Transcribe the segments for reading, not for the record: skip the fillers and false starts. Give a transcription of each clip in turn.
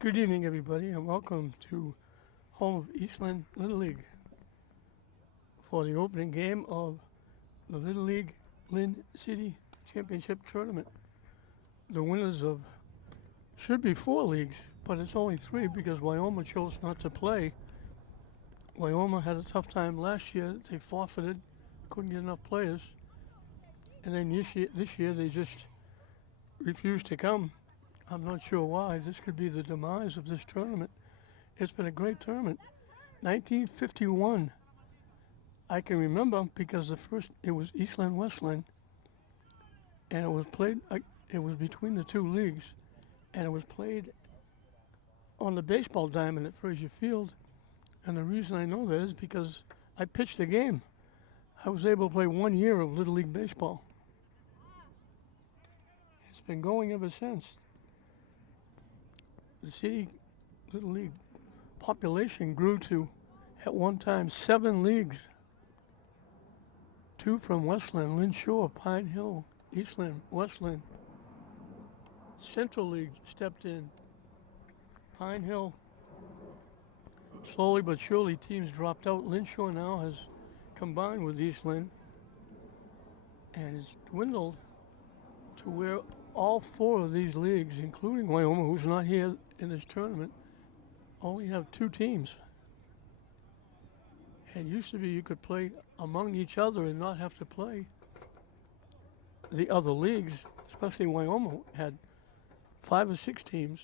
Good evening, everybody, and welcome to home of Eastland Little League for the opening game of the Little League Lynn City Championship Tournament. The winners of should be 4 leagues, but it's only 3 because Wyoming chose not to play. Wyoming had a tough time last year. They forfeited, couldn't get enough players, and then this year they just refused to come. I'm not sure why. This could be the demise of this tournament. It's been a great tournament. 1951, I can remember because it was Eastland Westland, and it was played. It was between the 2 leagues, and it was played on the baseball diamond at Frazier Field. And the reason I know that is because I pitched the game. I was able to play 1 year of Little League baseball. It's been going ever since. The city Little League population grew to, at one time, 7 leagues. 2 from Westland, Lynn Shore, Pine Hill, Eastland, Westland. Central League stepped in. Pine Hill. Slowly but surely teams dropped out. Lynn Shore now has combined with Eastland and has dwindled to where all 4 of these leagues, including Wyoming, who's not here in this tournament, only have 2 teams. And it used to be you could play among each other and not have to play the other leagues, especially Wyoming had 5 or 6 teams.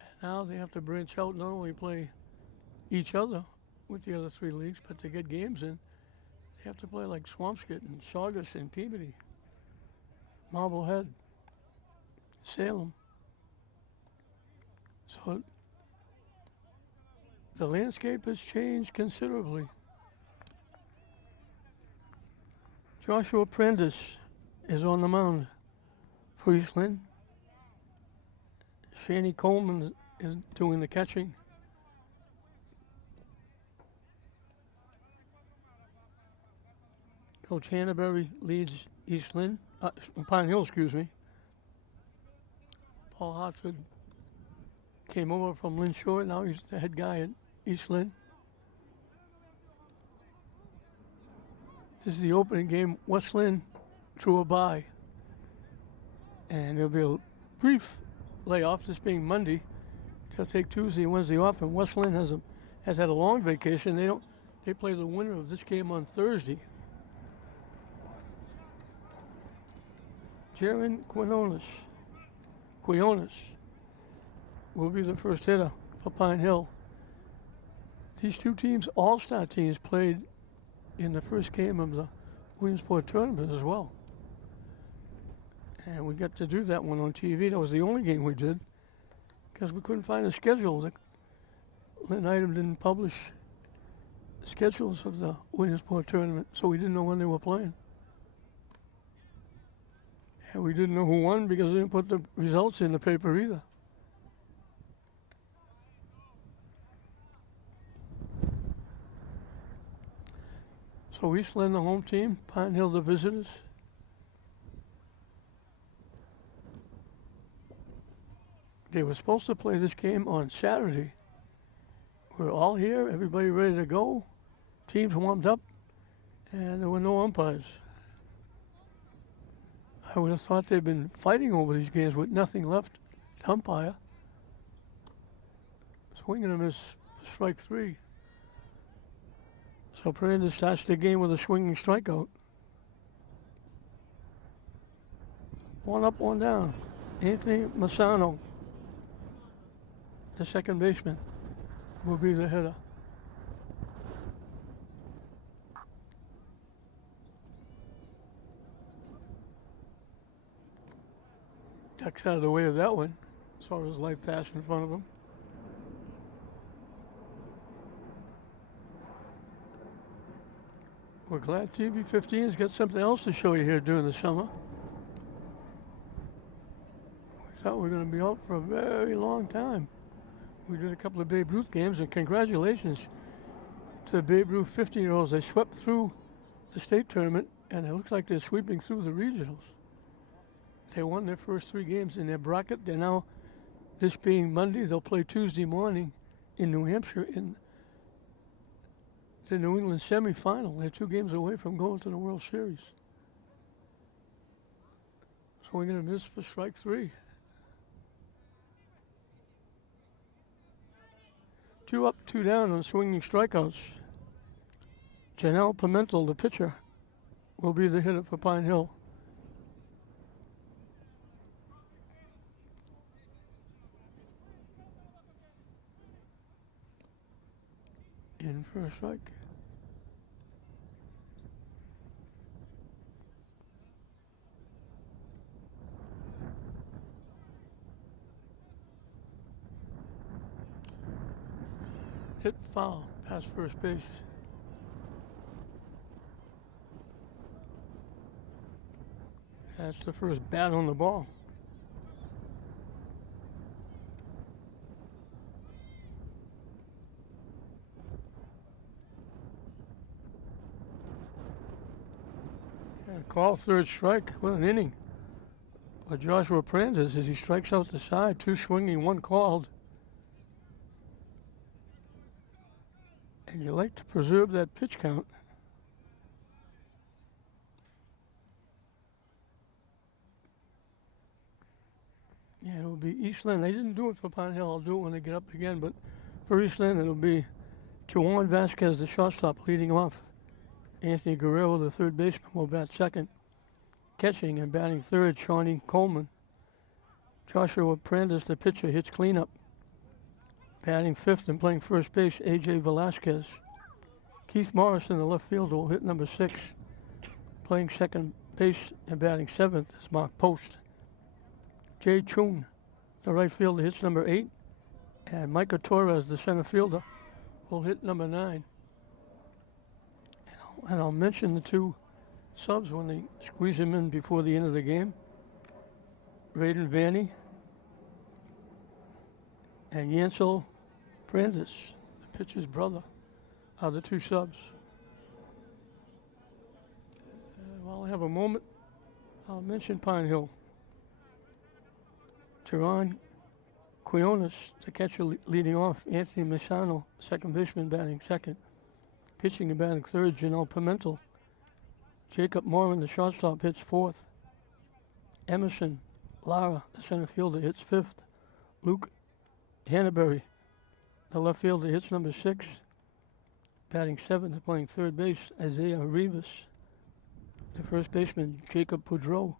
And now they have to branch out, not only play each other with the other 3 leagues, but to get games in, they have to play like Swampscott and Saugus and Peabody, Marblehead, Salem. So the landscape has changed considerably. Joshua Prentice is on the mound for Eastland. Shani Coleman is doing the catching. Coach Hannaberry leads Eastland, Pine Hill, excuse me. Paul Hartford came over from Lynn Shore. Now he's the head guy at Eastland. This is the opening game. Westland drew a bye. And there'll be a brief layoff, this being Monday. They'll take Tuesday and Wednesday off, and Westland has had a long vacation. They play the winner of this game on Thursday. Jaron Quinones will be the first hitter for Pine Hill. These 2 teams, all-star teams, played in the first game of the Williamsport tournament as well. And we got to do that one on TV. That was the only game we did because we couldn't find a schedule. Lynn Item didn't publish schedules of the Williamsport tournament, so we didn't know when they were playing. And we didn't know who won because they didn't put the results in the paper either. So Eastland, the home team, Pine Hill, the visitors. They were supposed to play this game on Saturday. We're all here, everybody ready to go. Teams warmed up, and there were no umpires. I would have thought they'd been fighting over these games with nothing left to umpire. Swinging them is strike 3. So Prentice starts the game with a swinging strikeout. 1 up, 1 down. Anthony Massano, the second baseman, will be the hitter. Ducks out of the way of that one. Saw his life pass in front of him. We're glad TV15 has got something else to show you here during the summer. We thought we were going to be out for a very long time. We did a couple of Babe Ruth games, and congratulations to the Babe Ruth 15-year-olds. They swept through the state tournament, and it looks like they're sweeping through the regionals. They won their first 3 games in their bracket. This being Monday, they'll play Tuesday morning in New Hampshire in the New England semifinal. They're 2 games away from going to the World Series. Swinging a miss for strike 3. 2 up, 2 down on swinging strikeouts. Janelle Pimentel, the pitcher, will be the hitter for Pine Hill. In for a strike. Hit foul past first base. That's the first bat on the ball. And call third strike. What an inning. But Joshua Prandtl as he strikes out the side. 2 swinging, 1 called. And you like to preserve that pitch count. Yeah, it'll be Eastland. They didn't do it for Pine Hill. I'll do it when they get up again. But for Eastland, it'll be Juan Vasquez, the shortstop, leading off. Anthony Guerrero, the third baseman, will bat second. Catching and batting third, Shawnee Coleman. Joshua Prandtl, the pitcher, hits cleanup. Batting fifth and playing first base, A.J. Velasquez. Keith Morrison, the left fielder, will hit number 6. Playing second base and batting seventh is Mark Post. Jay Chun, the right fielder, hits number 8. And Micah Torres, the center fielder, will hit number 9. And I'll mention the 2 subs when they squeeze them in before the end of the game. Raiden Vanny and Yancel Prandtl, the pitcher's brother, are the 2 subs. While I have a moment, I'll mention Pine Hill. Teron Quiones, the catcher, leading off. Anthony Misano, second baseman, batting second. Pitching and batting third, Janelle Pimentel. Jacob Moran, the shortstop, hits fourth. Emerson Lara, the center fielder, hits fifth. Luke Hannaberry, the left fielder, hits number 6. Batting seventh, playing third base, Isaiah Rivas. The first baseman, Jacob Poudreau,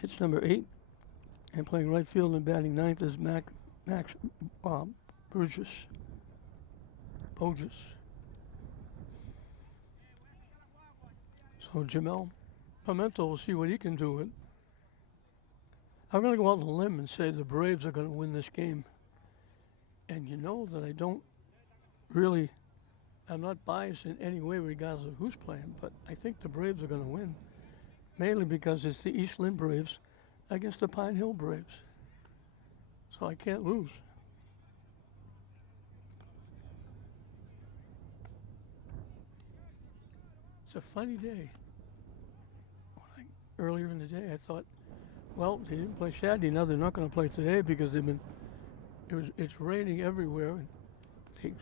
hits number 8. And playing right field and batting ninth is Max Burgess. So Jamel Pimentel will see what he can do with. I'm going to go out on a limb and say the Braves are going to win this game. And you know that I don't really, I'm not biased in any way regardless of who's playing, but I think the Braves are going to win. Mainly because it's the East Lynn Braves against the Pine Hill Braves. So I can't lose. It's a funny day. Earlier in the day, I thought, well, they didn't play Saturday. Now they're not going to play today because it's raining everywhere. And they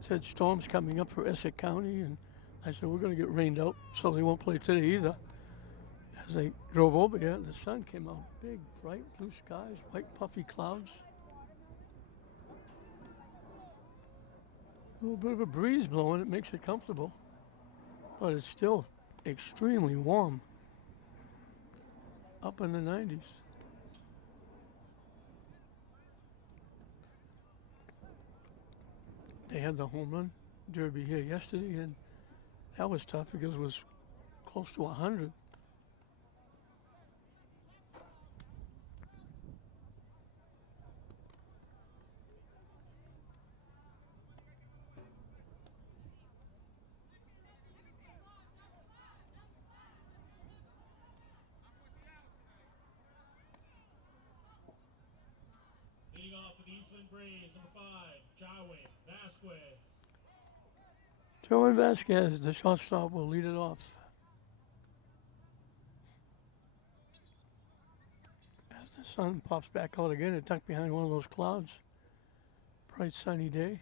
said storms coming up for Essex County, and I said we're going to get rained out, so they won't play today either. As I drove over here, the sun came out, big, bright blue skies, white puffy clouds. A little bit of a breeze blowing, it makes it comfortable, but it's still extremely warm. Up in the 90s. They had the home run derby here yesterday, and that was tough because it was close to 100. Leading off for the Eastland Braves, number 5, Joey Vasquez, the shortstop, will lead it off. As The sun pops back out again and tucked behind one of those clouds. Bright sunny day.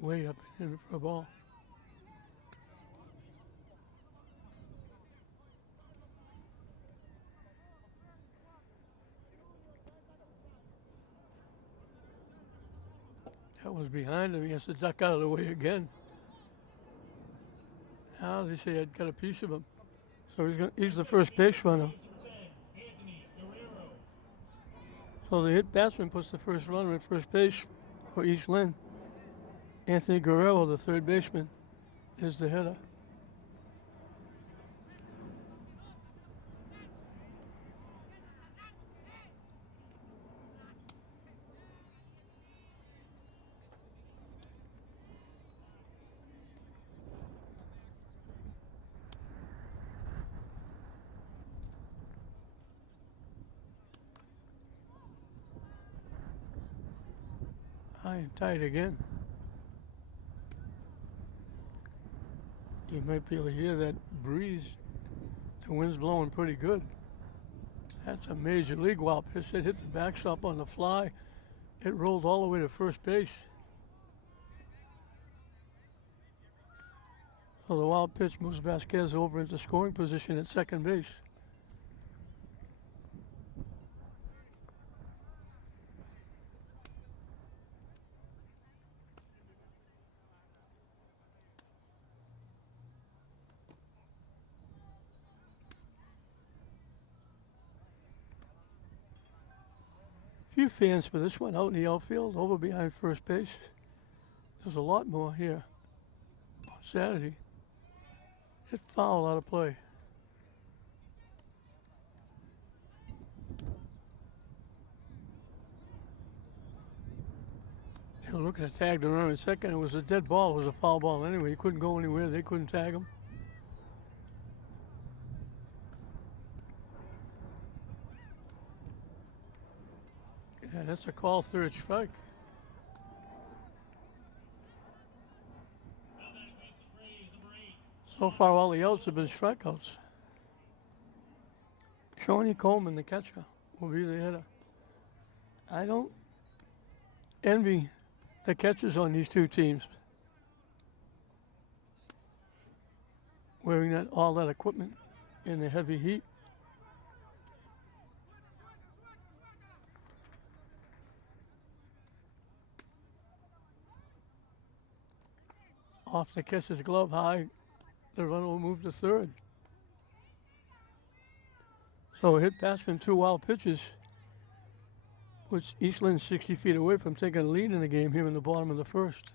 Way up in for a ball. That was behind him. He has to duck out of the way again. Now they say I'd got a piece of him. So he's the first base runner. So the hit batsman puts the first runner at first base for East Lynn. Anthony Guerrero, the third baseman, is the hitter. High and tight again. You might be able to hear that breeze. The wind's blowing pretty good. That's a major league wild pitch. It hit the backstop on the fly. It rolled all the way to first base. So the wild pitch moves Vasquez over into scoring position at second base. Few fans for this one out in the outfield, over behind first base. There's a lot more here on Saturday. Hit foul out of play. They were looking to tag the runner in second. It was a dead ball. It was a foul ball anyway. He couldn't go anywhere. They couldn't tag him. Yeah, that's a call, third strike. So far, all the outs have been strikeouts. Shawnee Coleman, the catcher, will be the hitter. I don't envy the catchers on these two teams. Wearing all that equipment in the heavy heat. Off the catcher's glove high, the runner will move to third. So hit batsman, two wild pitches, puts East Lynn 60 feet away from taking a lead in the game here in the bottom of the first.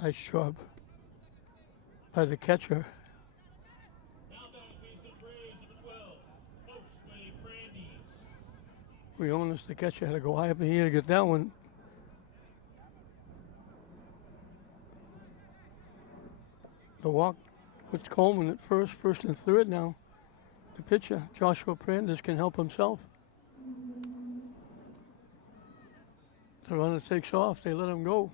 Nice job by the catcher. We almost the catcher had to go high up in here to get that one. The walk puts Coleman at first and third now. The pitcher, Joshua Prandis, can help himself. The runner takes off. They let him go.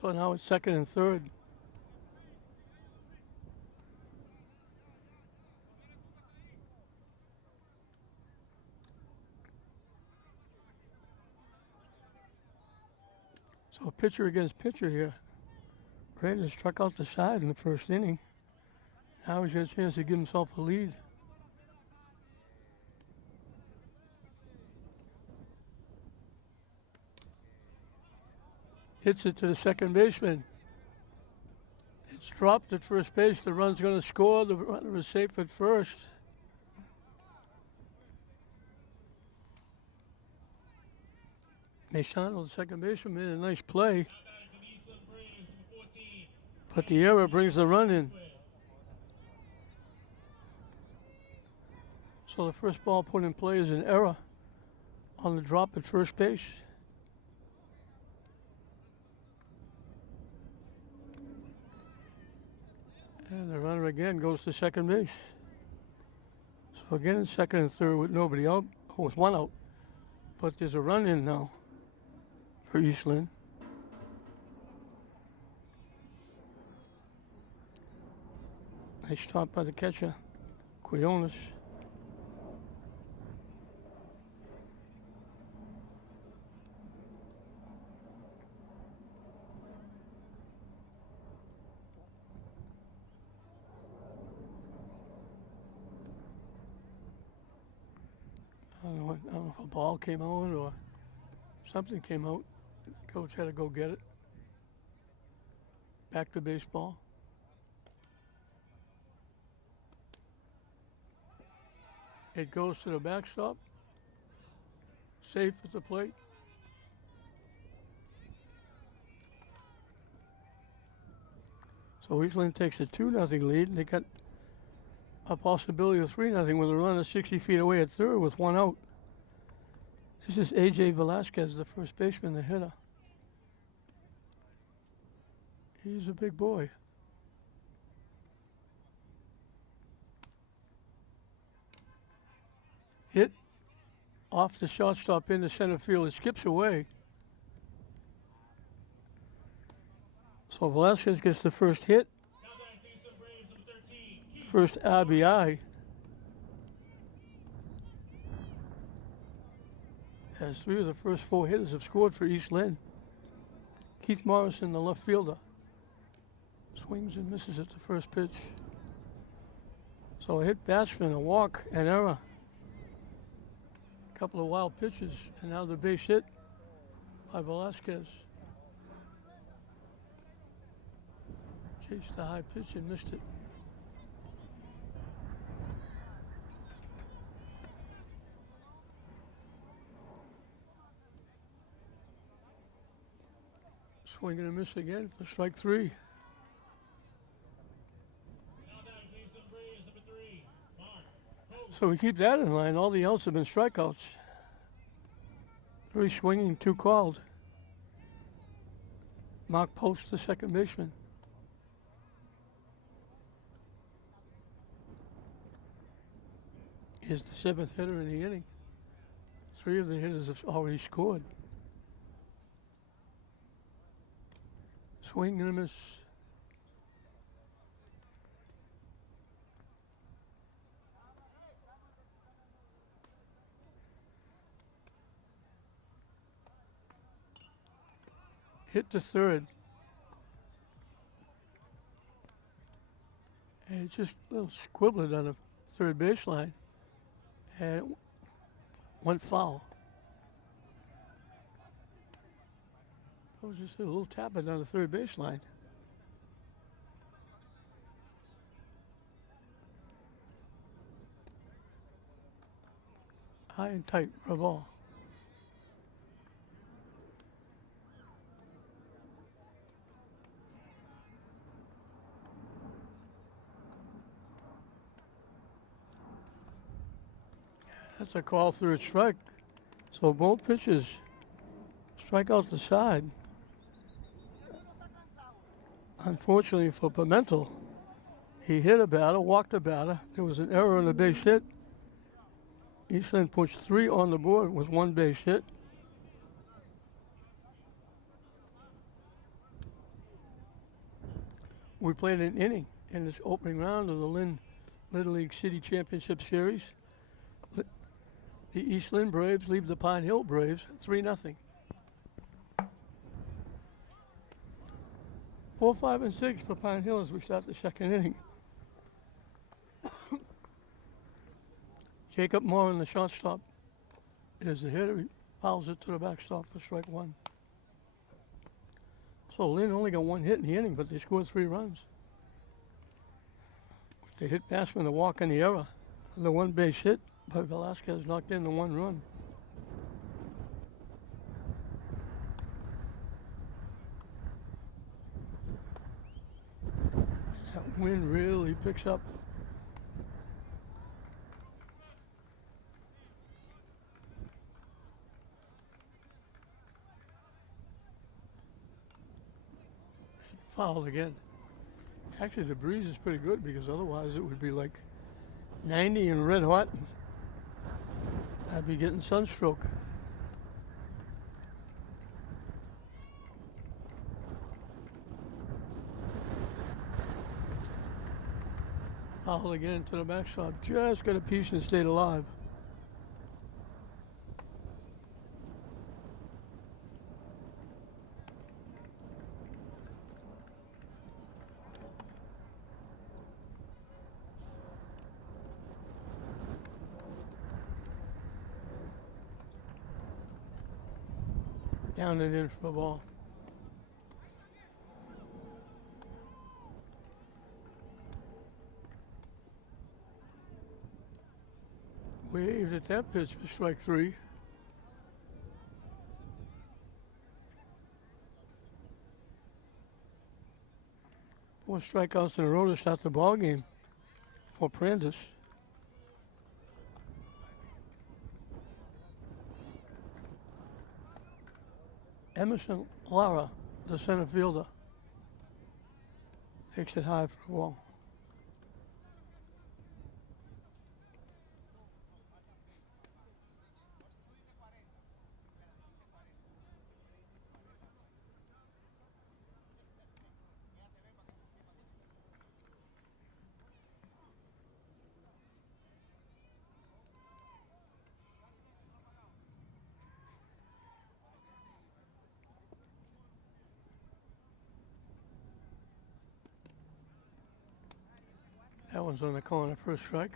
So now it's second and third. So pitcher against pitcher here. Brandon struck out the side in the first inning. Now he's got a chance to give himself a lead. Hits it to the second baseman. It's dropped at first base. The run's going to score. The runner is safe at first. Machado, the second baseman, made a nice play. But the error brings the run in. So the first ball put in play is an error on the drop at first base. And the runner again goes to second base. So again in second and third with nobody out, with one out. But there's a run in now for East Lynn. Nice stop by the catcher, Quiones. I don't know if a ball came out or something came out. Coach had to go get it. Back to baseball. It goes to the backstop. Safe at the plate. So East Lynn takes a 2-0 lead, and they got a possibility of 3-0 with a runner 60 feet away at third with one out. This is A.J. Velasquez, the first baseman, the hitter. He's a big boy. Hit off the shortstop into center field. It skips away. So Velasquez gets the first hit. First RBI. As 3 of the first 4 hitters have scored for East Lynn. Keith Morrison, the left fielder, swings and misses at the first pitch. So a hit batsman, a walk, an error. A couple of wild pitches, and now the base hit by Velasquez. Chased the high pitch and missed it. Swing and a miss again for strike 3. So we keep that in line. All the outs have been strikeouts. 3 swinging, 2 called. Mark Post, the second baseman. Is the 7th hitter in the inning. 3 of the hitters have already scored. Swing and a miss. Hit to third. And just a little squibbling on the third baseline. And it went foul. That was just a little tapping on the third baseline. High and tight for a ball. That's a call through a strike. So both pitches strike out the side. Unfortunately for Pimentel, he hit a batter, walked a batter. There was an error on the base hit. East Lynn puts 3 on the board with 1 base hit. We played an inning in this opening round of the Lynn Little League City Championship Series. The East Lynn Braves leave the Pine Hill Braves 3-0. 4, 5, and 6 for Pine Hill as we start the second inning. Jacob Moore in the shortstop is the hitter. He fouls it to the backstop for strike 1. So Lynn only got 1 hit in the inning, but they scored 3 runs. They hit batsman, the walk, and the error. The 1 base hit by Velasquez knocked in the 1 run. That wind really picks up. Fouled again. Actually, the breeze is pretty good because otherwise it would be like 90 and red hot. I'd be getting sunstroke. Foul again to the backstop. Just got a piece and stayed alive. Down and in for the ball. Waved at that pitch for strike three. Four strikeouts in a row to start the ball game for Prentice. Emerson Lara, the center fielder, takes it high for a ball. That one's on the corner, first strike.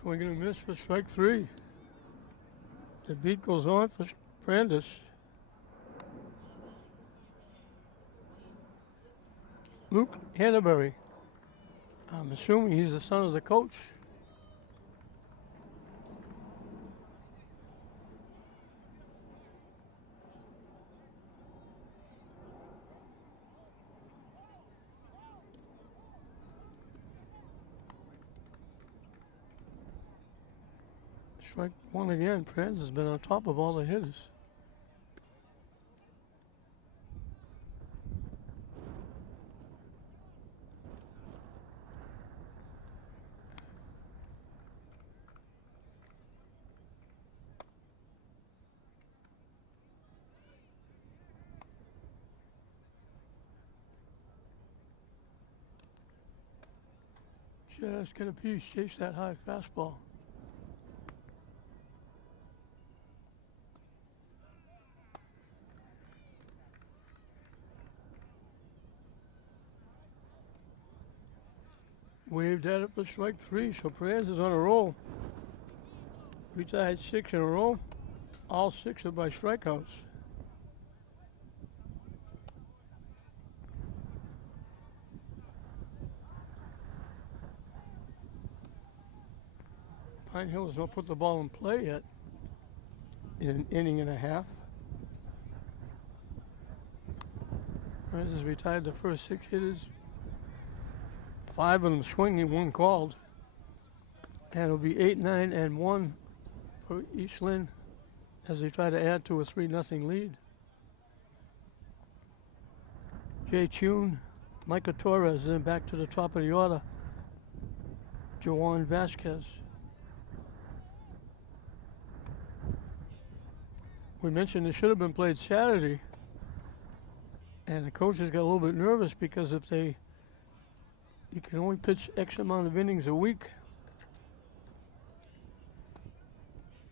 Swinging and miss for strike three. The beat goes on for Prentice. Luke Hannaberry. I'm assuming he's the son of the coach. Strike one again. Prentice has been on top of all the hitters. Just get a piece, chase that high fastball. Waved at it for strike three, so Prentice is on a roll. Retired 6 in a row. All 6 are by strikeouts. Pine Hill has not put the ball in play yet in an inning and a half. Prentice has retired the first 6 hitters. 5 of them swinging, 1 called. And it'll be 8, 9, and 1 for East Lynn as they try to add to a 3-0 lead. Jay Tune, Micah Torres, then back to the top of the order. Joan Vasquez. We mentioned it should have been played Saturday. And the coaches got a little bit nervous because if you can only pitch X amount of innings a week.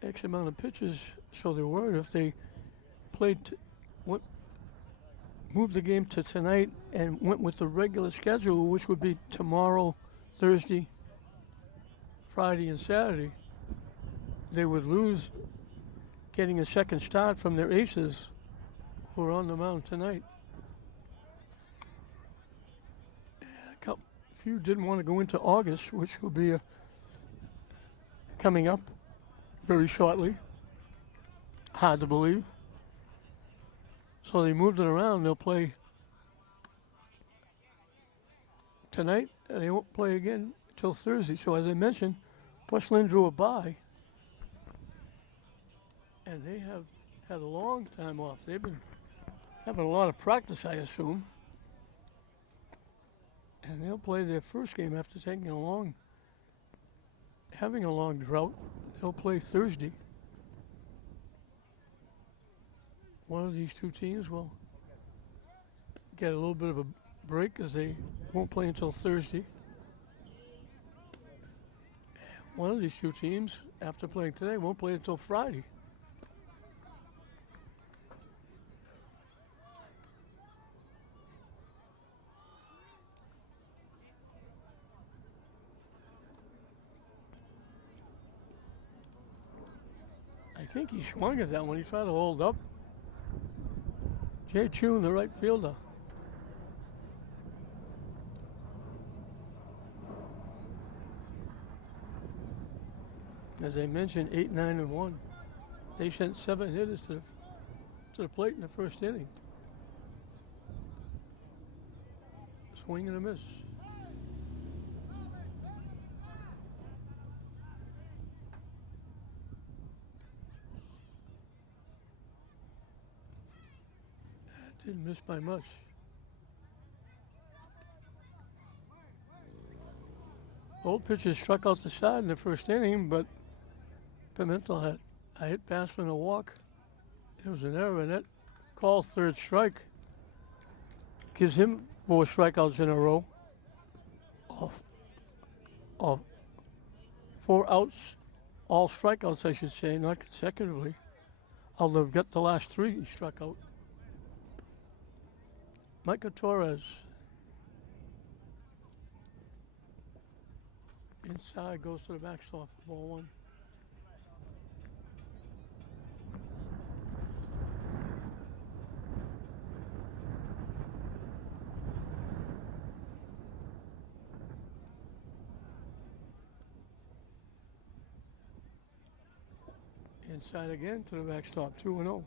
X amount of pitches, so they're worried if they played, moved the game to tonight and went with the regular schedule, which would be tomorrow, Thursday, Friday, and Saturday, they would lose getting a second start from their aces who are on the mound tonight. Few didn't want to go into August, which will be coming up very shortly. Hard to believe. So they moved it around. They'll play tonight They won't play again till Thursday. So as I mentioned, West Lynn drew a bye, and they have had a long time off. They've been having a lot of practice, I assume. And they'll play their first game after having a long drought. They'll play Thursday. One of these two teams will get a little bit of a break as they won't play until Thursday. One of these two teams, after playing today, won't play until Friday. I think he swung at that one. He tried to hold up. Jay Chun, the right fielder. As I mentioned, 8-9-1. They sent 7 hitters to the plate in the first inning. Swing and a miss. That didn't miss by much. Both pitchers struck out the side in the first inning, but Pimentel had a hit pass from a walk. It was an error, and that call third strike gives him 4 strikeouts in a row. Off 4 outs, all strikeouts, I should say, not consecutively. Although they've got the last 3 he struck out. Micah Torres. Inside, goes to the backstop for ball 1. Inside again to the backstop, 2-0.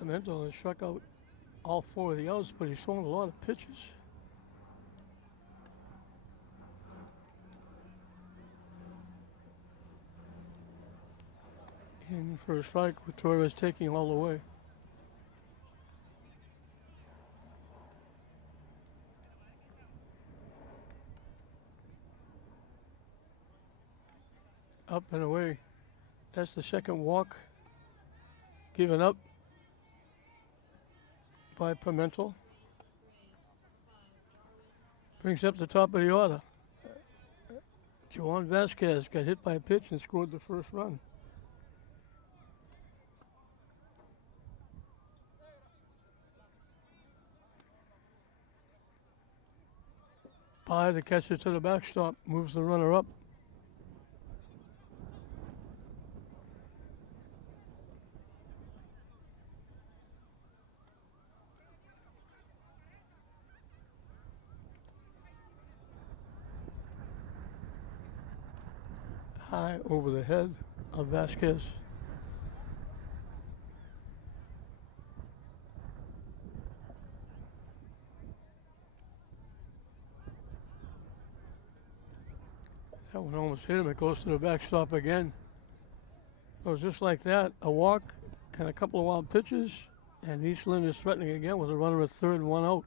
Pimentel has struck out all 4 of the outs, but he's thrown a lot of pitches. In for a strike with Torres taking all the way. Up and away. That's the second walk given up by Pimentel. Brings up the top of the order. Juan Vasquez got hit by a pitch and scored the first run. By the catcher to the backstop, moves the runner up. High over the head of Vasquez. That one almost hit him. It goes to the backstop again. It was just like that. A walk and a couple of wild pitches, and East Lynn is threatening again with a runner at third and 1 out.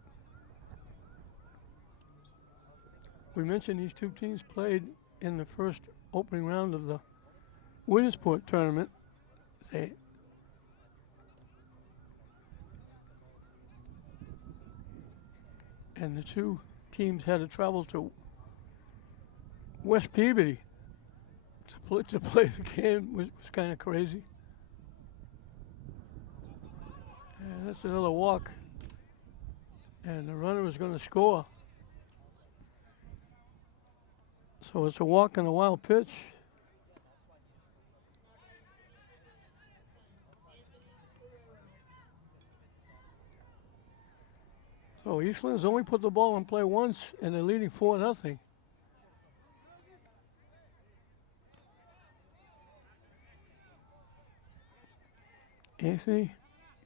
We mentioned these two teams played in the first opening round of the Williamsport tournament. And the two teams had to travel to West Peabody to play the game, was kind of crazy. And that's another walk. And the runner is going to score. So it's a walk and a wild pitch. So Eastland's only put the ball in play once, and they're leading 4-0. Anthony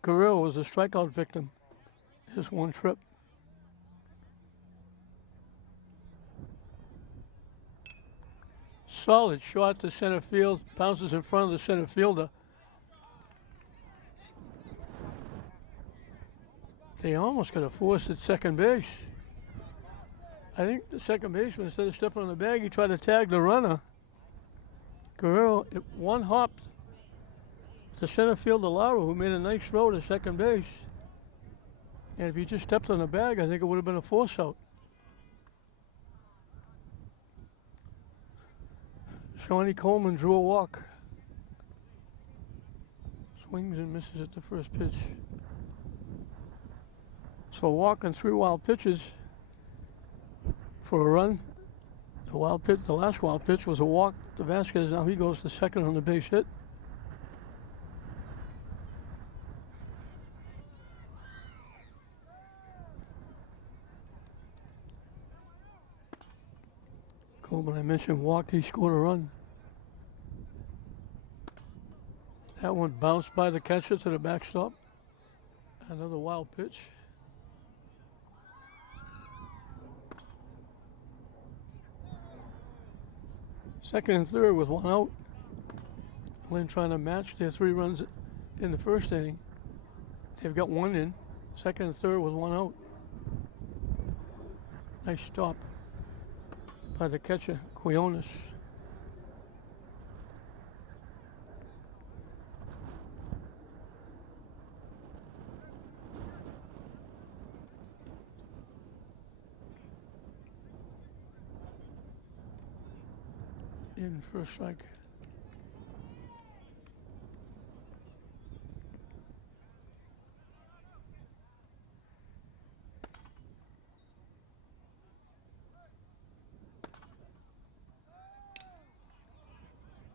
Guerrero was a strikeout victim. His one trip. Solid shot to center field. Bounces in front of the center fielder. They almost got a force at second base. I think the second baseman, instead of stepping on the bag, he tried to tag the runner. Guerrero, one hop to center fielder Lara, who made a nice throw to second base. And if he just stepped on the bag, I think it would have been a force out. Shawnee Coleman drew a walk. Swings and misses at the first pitch. So a walk and 3 wild pitches for a run. The wild pitch, the last wild pitch was a walk to Vasquez. Now he goes to second on the base hit. Coleman, I mentioned, walked. He scored a run. That one bounced by the catcher to the backstop. Another wild pitch. Second and third with 1 out. Lynn trying to match their 3 runs in the first inning. They've got 1 in. Second and third with 1 out. Nice stop by the catcher, Quiones. In for a strike.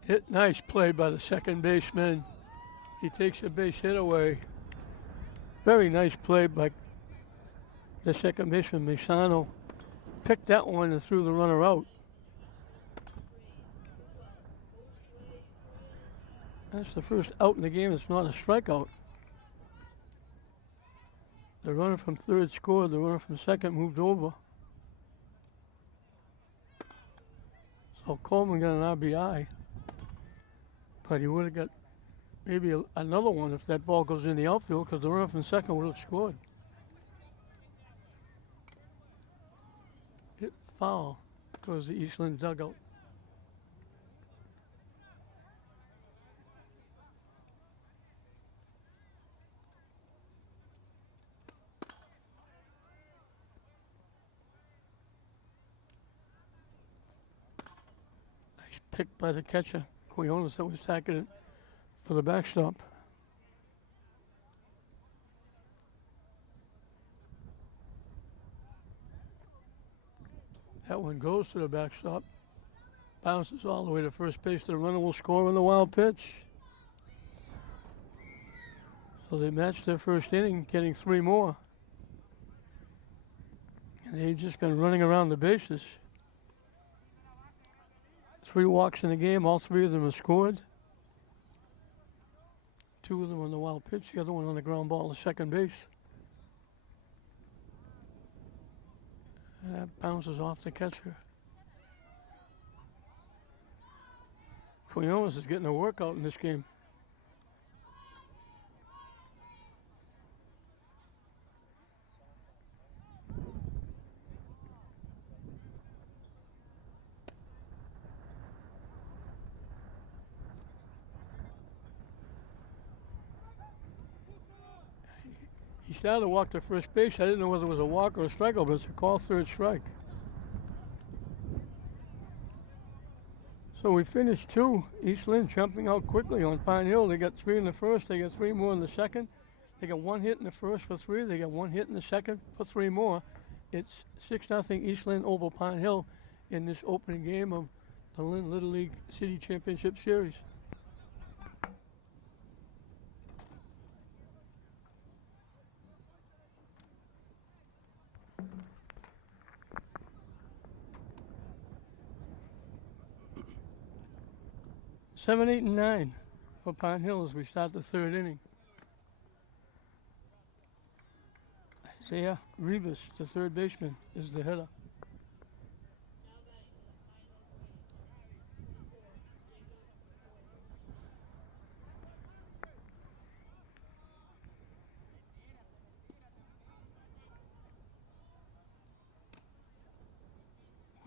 Hit, nice play by the second baseman. He takes a base hit away. Very nice play by the second baseman, Misano. Picked that one and threw the runner out. That's the first out in the game. It's not a strikeout. The runner from third scored. The runner from second moved over. So Coleman got an RBI. But he would have got maybe another one if that ball goes in the outfield, because the runner from second would have scored. Hit foul towards the Eastland dugout. Nice pick by the catcher, Quiones, that was tacking it for the backstop. That one goes to the backstop. Bounces all the way to first base. The runner will score on the wild pitch. So they matched their first inning, getting 3 more. And they've just been running around the bases. 3 walks in the game. All 3 of them are scored. 2 of them on the wild pitch. The other one on the ground ball to second base. And that bounces off the catcher. Quiones is getting a workout in this game. He started to walk to first base. I didn't know whether it was a walk or a strikeout, but it's a call, third strike. So we finished 2. East Lynn jumping out quickly on Pine Hill. They got 3 in the first. They got 3 more in the second. They got 1 hit in the first for 3. They got 1 hit in the second for 3 more. It's 6-0 East Lynn over Pine Hill in this opening game of the Lynn Little League City Championship Series. 7, 8, and 9 for Pine Hill as we start the third inning. Isaiah Rivas, the third baseman, is the hitter.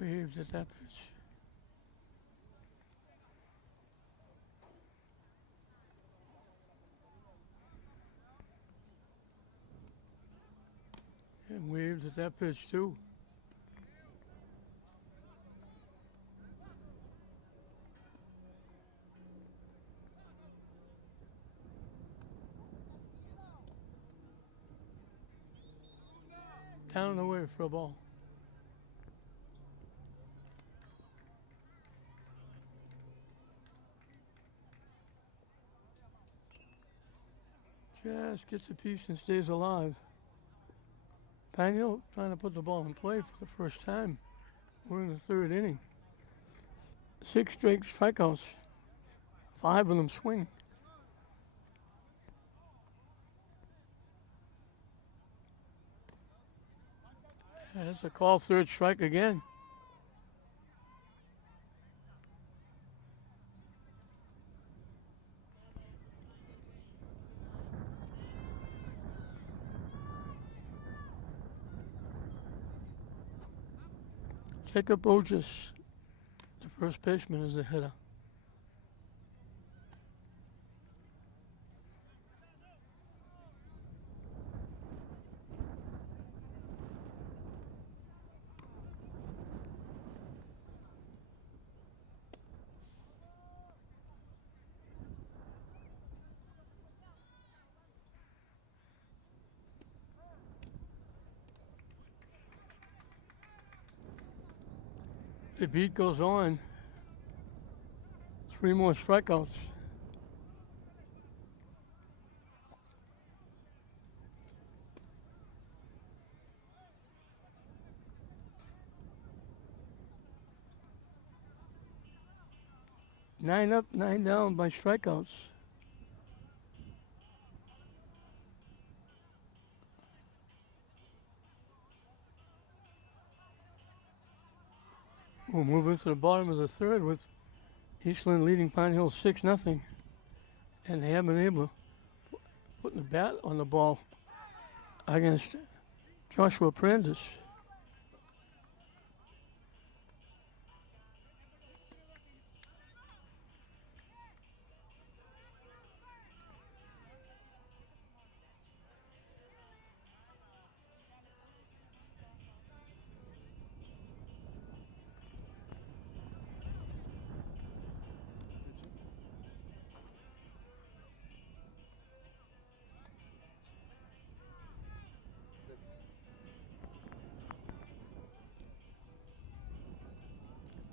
Waves at that pitch. And waves at that pitch too. Down and away for a ball. Just gets a piece and stays alive. Pine Hill trying to put the ball in play for the first time. We're in the third inning. 6 straight strikeouts. 5 of them swing. That's a call, third strike again. Jacob Burgess, the first baseman, is the hitter. The beat goes on. 3 more strikeouts. Nine up, 9 down by strikeouts. We'll move into the bottom of the third with Eastland leading Pine Hill 6-0. And they have been able to put the bat on the ball against Joshua Prandis.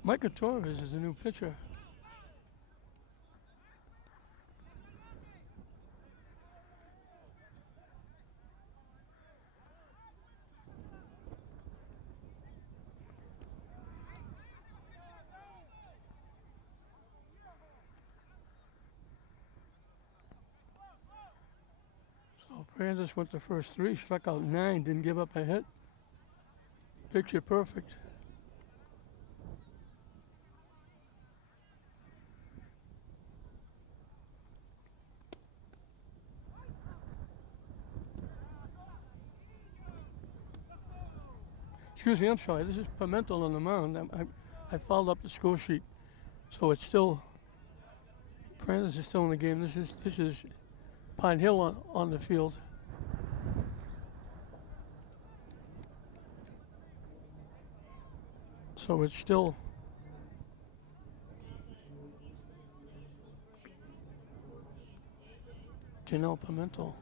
Micah Torres is a new pitcher. So Prandis went the first 3, struck out 9, didn't give up a hit. Picture perfect. Excuse me, I'm sorry. This is Pimentel on the mound. I followed up the score sheet, so it's still Prandis is still in the game. This is Pine Hill on the field. So it's still Janelle Pimentel.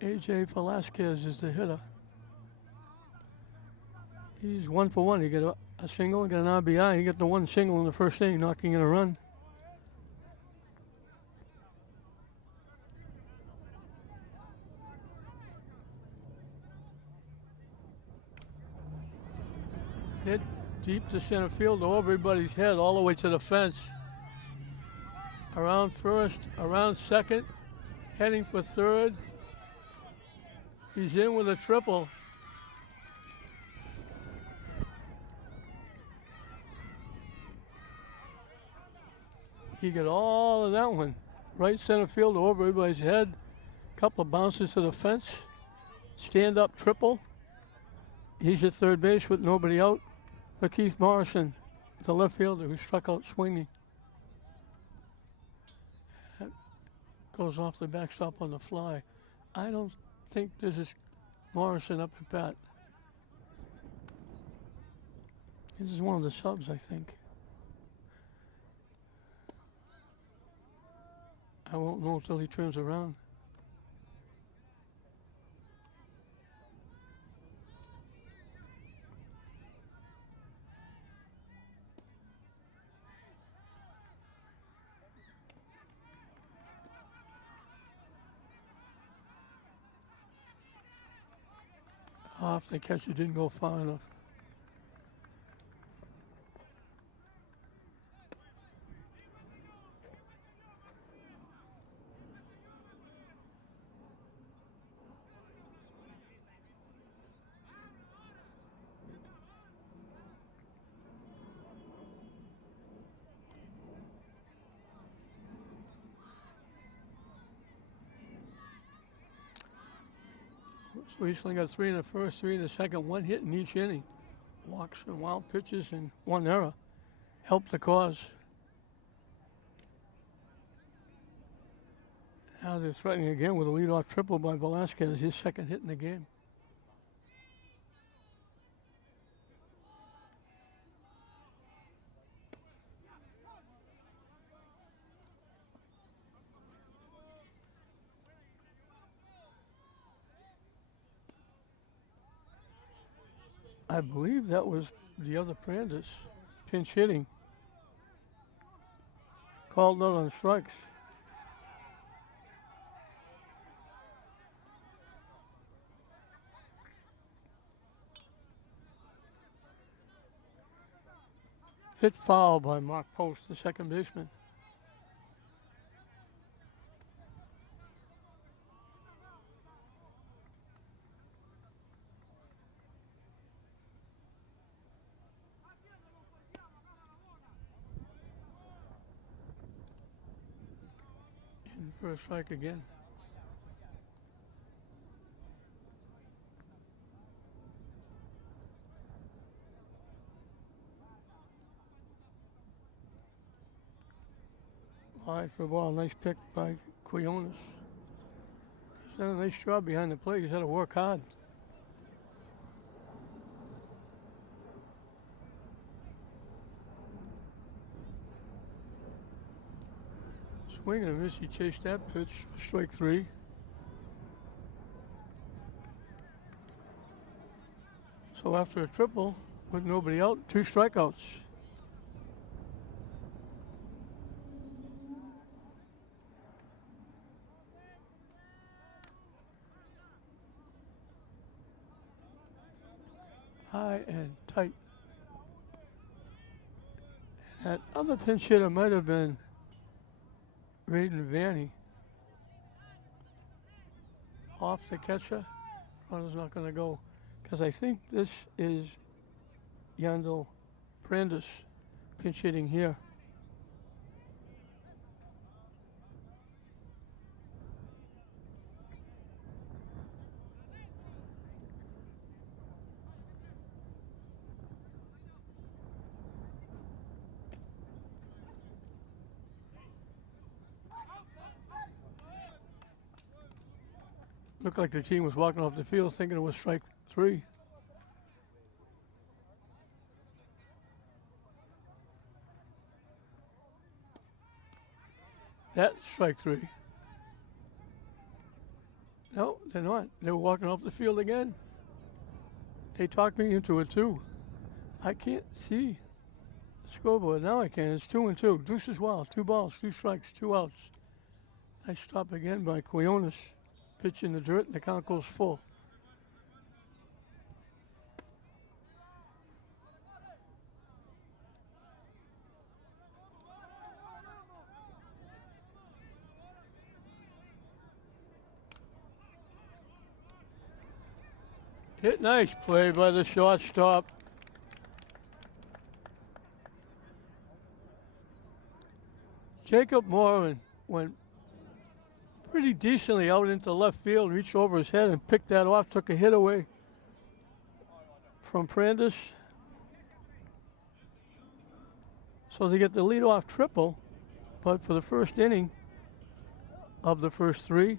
AJ Velasquez is the hitter. He's 1 for 1. He got a single, got an RBI. He got the 1 single in the first inning, knocking in a run. Hit deep to center field over everybody's head, all the way to the fence. Around first, around second, heading for third. He's in with a triple. He got all of that one. Right center field over everybody's head. Couple of bounces to the fence. Stand up triple. He's at third base with nobody out. For Keith Morrison, the left fielder who struck out swinging. That goes off the backstop on the fly. I don't think this is Morrison up at bat. This is one of the subs, I think. I won't know until he turns around. Off the catcher didn't go far enough. So Eastland got 3 in the first, 3 in the second, 1 hit in each inning. Walks and wild pitches and 1 error. Helped the cause. Now they're threatening again with a leadoff triple by Velasquez, his second hit in the game. I believe that was the other Prandis pinch hitting. Called out on strikes. Hit foul by Mark Post, the second baseman. In for a strike again. High for a ball, nice pick by Quiones. He's done a nice job behind the plate. He's had to work hard. Swing and a miss. He chased that pitch. Strike 3. So after a triple with nobody out, 2 strikeouts. High and tight. That other pinch hitter might have been Raiden Vanny. Off the catcher. Runner's not going to go. Because I think this is Yandel Prandis pinch hitting here. Looked like the team was walking off the field thinking it was strike 3. That's strike 3. No, they're not. They were walking off the field again. They talked me into it too. I can't see the scoreboard. Now I can. It's 2-2. Deuce as well. 2 balls, 2 strikes, 2 outs. Nice stop again by Quiones. Pitch in the dirt, and the count goes full. Hit nice play by the shortstop. Jacob Moran went pretty decently out into left field, reached over his head and picked that off, took a hit away from Prandis. So they get the leadoff triple, but for the first inning of the first three,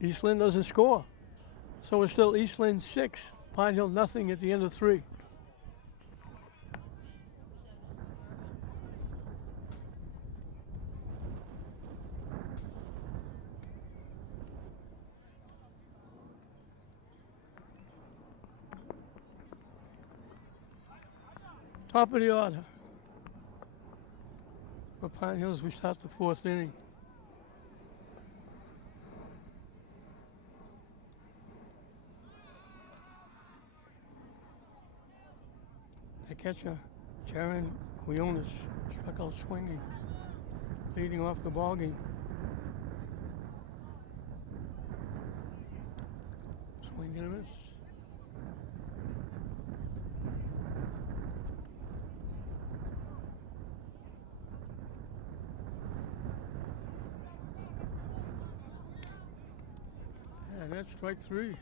East Lynn doesn't score. So it's still East Lynn 6, Pine Hill nothing at the end of 3. Top of the order. For Pine Hills, we start the 4th inning. The catcher, Jaron Quiones, struck out swinging, leading off the ballgame. Swing and a miss. And that's strike 3.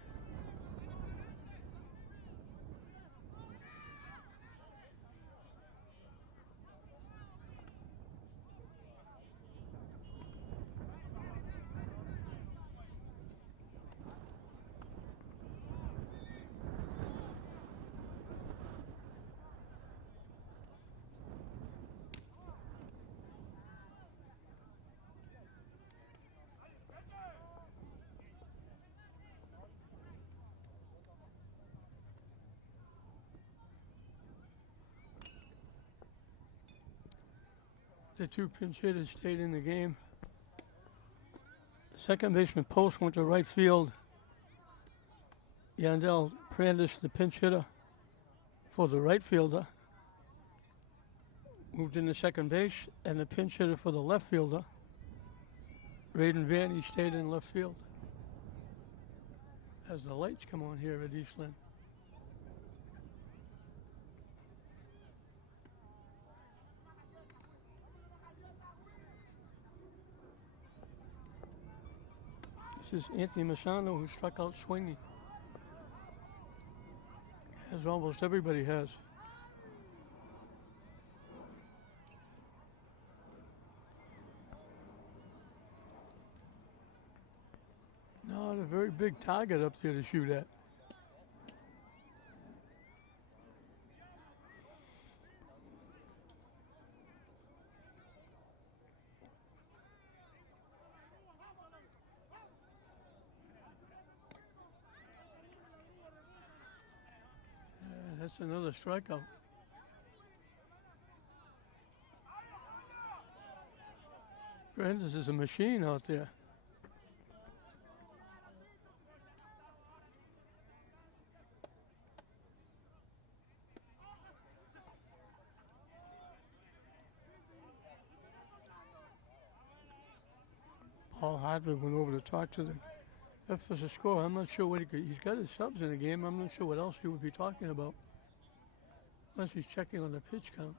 The 2 pinch hitters stayed in the game. Second baseman Post went to right field. Yandel Prandis, the pinch hitter for the right fielder, moved into second base, and the pinch hitter for the left fielder, Raiden Vanny, stayed in left field. As the lights come on here at East Lynn. This is Anthony Masano, who struck out swinging, as almost everybody has. Not a very big target up there to shoot at. That's another strikeout. Prandis is a machine out there. Paul Hartley went over to talk to the F as a score. I'm not sure what he's got his subs in the game. I'm not sure what else he would be talking about. Unless he's checking on the pitch count.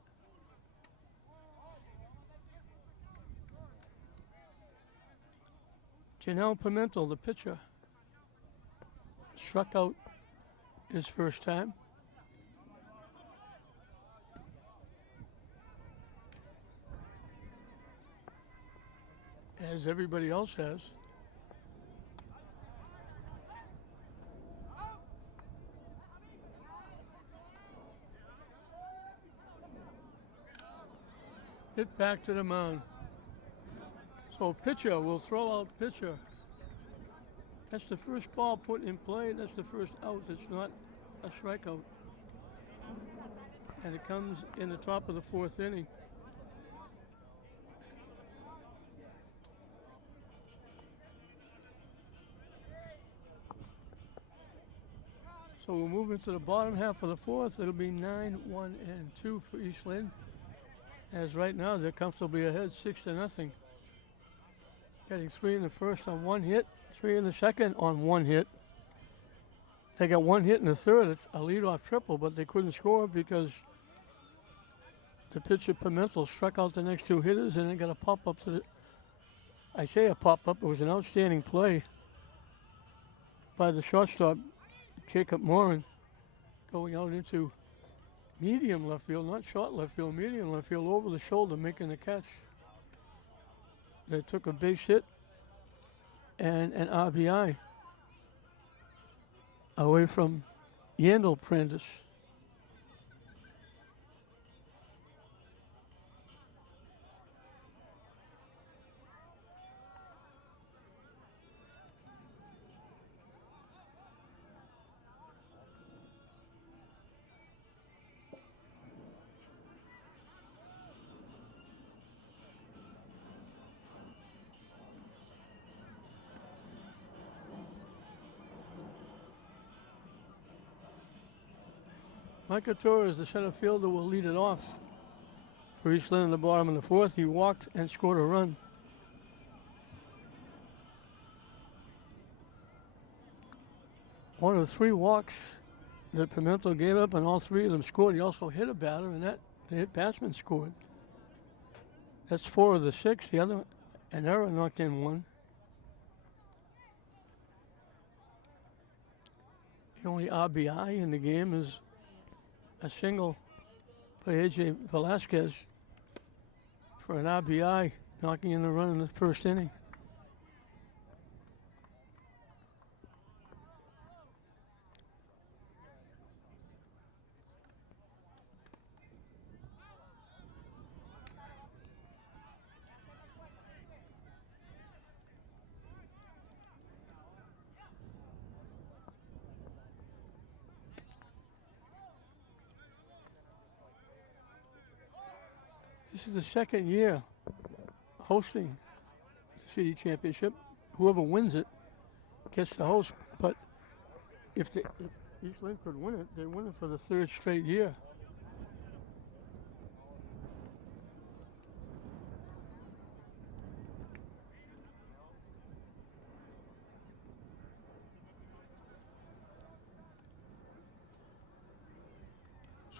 Janelle Pimentel, the pitcher, struck out his first time. As everybody else has. Hit back to the mound. So pitcher will throw out pitcher. That's the first ball put in play. That's the first out. It's not a strikeout. And it comes in the top of the 4th inning. So we'll move into the bottom half of the 4th. It'll be 9-1-2 for East Lynn. As right now they're comfortably ahead 6-0. Getting 3 in the first on 1 hit, 3 in the second on 1 hit. They got one hit in the third, it's a leadoff triple, but they couldn't score because the pitcher Pimentel struck out the next two hitters and then got a pop up to the. I say a pop up, it was an outstanding play by the shortstop, Jacob Morin, going out into medium left field, not short left field, medium left field, over the shoulder, making the catch. They took a base hit and an RBI away from Yandel Prandis. Micah Torres, the center fielder, will lead it off for Eastland in the bottom of the fourth. He walked and scored a run. One of three walks that Pimentel gave up, and all three of them scored. He also hit a batter, and that the hit batsman scored. That's 4 of the 6. The other, an error knocked in one. The only RBI in the game is a single by A.J. Velasquez for an RBI, knocking in the run in the first inning. This is the second year hosting the city championship. Whoever wins it gets to host. But if East Lynn could win it, they win it for the third straight year.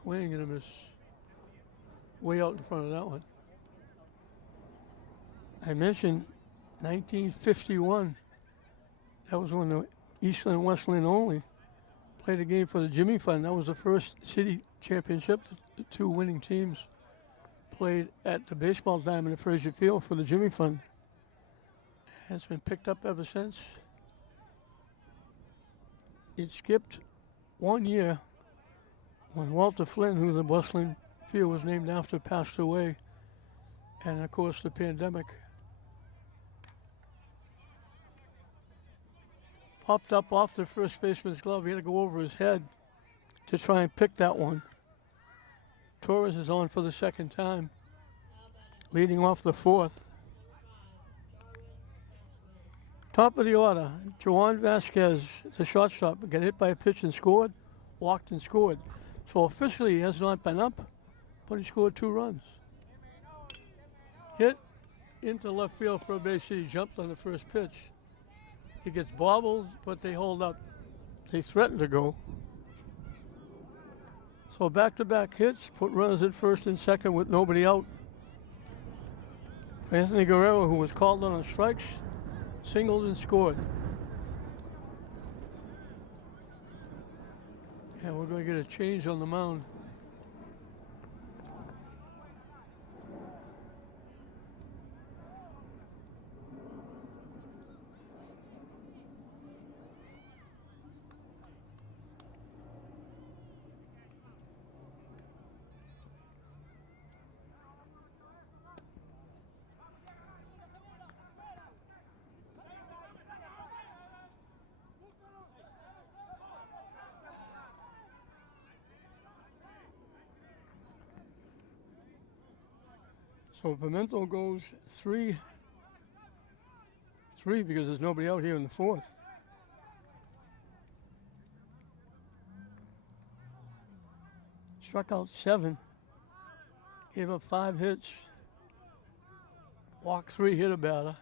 Swing and a miss. Way out in front of that one. I mentioned 1951. That was when the Eastland Westland only played a game for the Jimmy Fund. That was the first city championship. The two winning teams played at the baseball diamond at Frazier Field for the Jimmy Fund. Has been picked up ever since. It skipped 1 year when Walter Flynn, who the Westland Field was named after, passed away, and of course the pandemic. Popped up off the first baseman's glove. He had to go over his head to try and pick that one. Torres is on for the second time, leading off the fourth. Top of the order, Juan Vasquez, the shortstop, got hit by a pitch and scored, walked and scored. So officially he has not been up, but he scored 2 runs. Hit into left field for a base hit. He jumped on the first pitch. He gets bobbled, but they hold up. They threaten to go. So back-to-back hits, put runners at first and second with nobody out. For Anthony Guerrero, who was called on strikes, singled and scored. And we're going to get a change on the mound. So Pimentel goes 3-3 because there's nobody out here in the fourth. Struck out 7, gave up 5 hits, walked 3, hit a batter.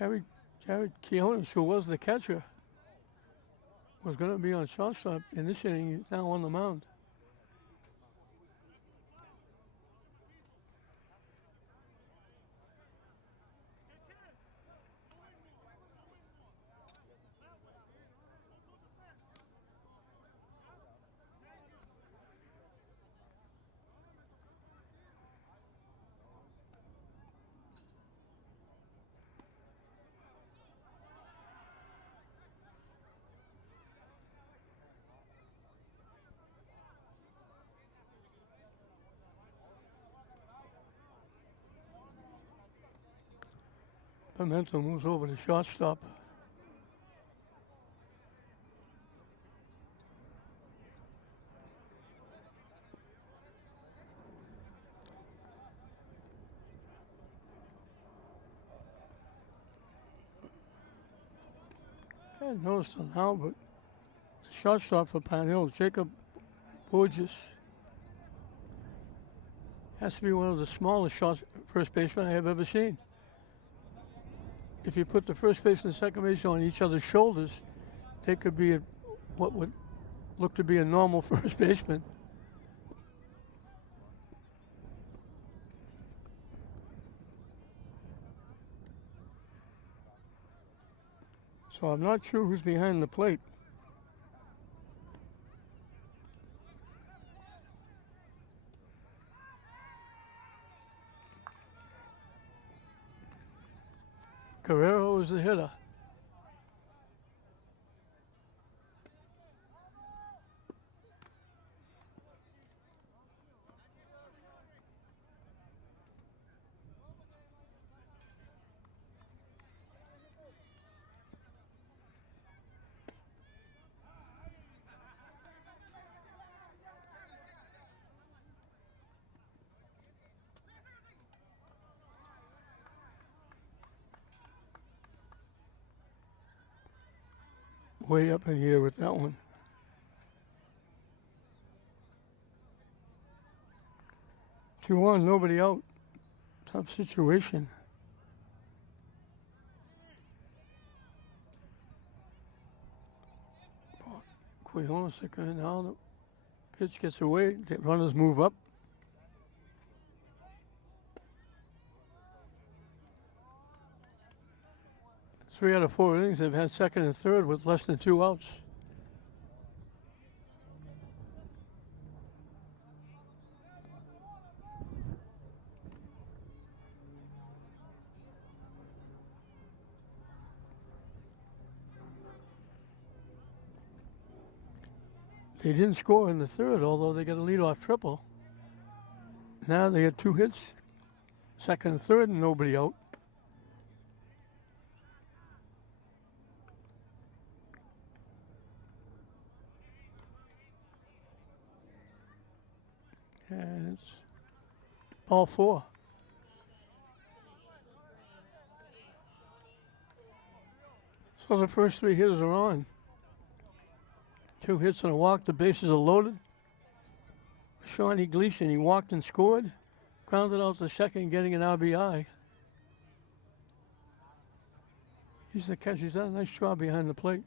Jared Keonis, who was the catcher, was going to be on shortstop in this inning. He's now on the mound. Pimento moves over to shortstop. I hadn't noticed it now, but the shortstop for Pine Hill, Jacob Burgess, has to be one of the smallest first basemen I have ever seen. If you put the first baseman and second baseman on each other's shoulders, they could be what would look to be a normal first baseman. So I'm not sure who's behind the plate. Guerrero is the hitter. Way up in here with that one. Two on, nobody out. Tough situation. Quijano's now. The pitch gets away. The runners move up. Three out of four innings, they've had second and third with less than 2 outs. They didn't score in the third, although they got a leadoff triple. Now they had 2 hits, second and third, and nobody out. And it's ball 4. So the first 3 hitters are on. 2 hits and a walk. The bases are loaded. Shawnee Gleason, he walked and scored. Grounded out to second, getting an RBI. He's the catcher. He's done a nice job behind the plate.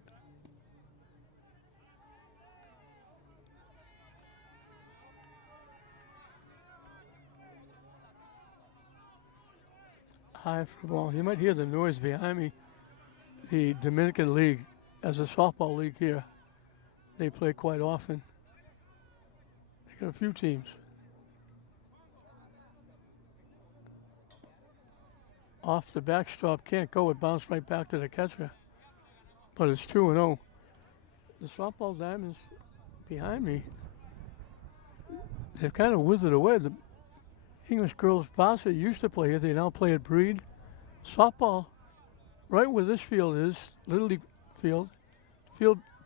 High for ball. You might hear the noise behind me. The Dominican League, as a softball league here, they play quite often. They got a few teams. Off the backstop, can't go. It bounced right back to the catcher. But it's 2-0. The softball diamonds behind me, they've kind of withered away. The English girls varsity used to play here. They now play at Breed. Softball, right where this field is, Little League field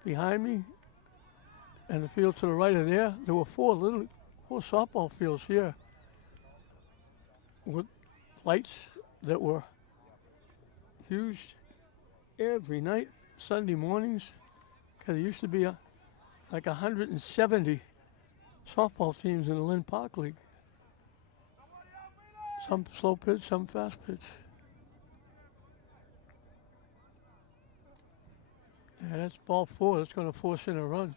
behind me, and the field to the right of there. There were 4 softball fields here with lights that were used every night, Sunday mornings, because there used to be like 170 softball teams in the Lynn Park League. Some slow pitch, some fast pitch. Yeah, that's ball 4. That's going to force in a run.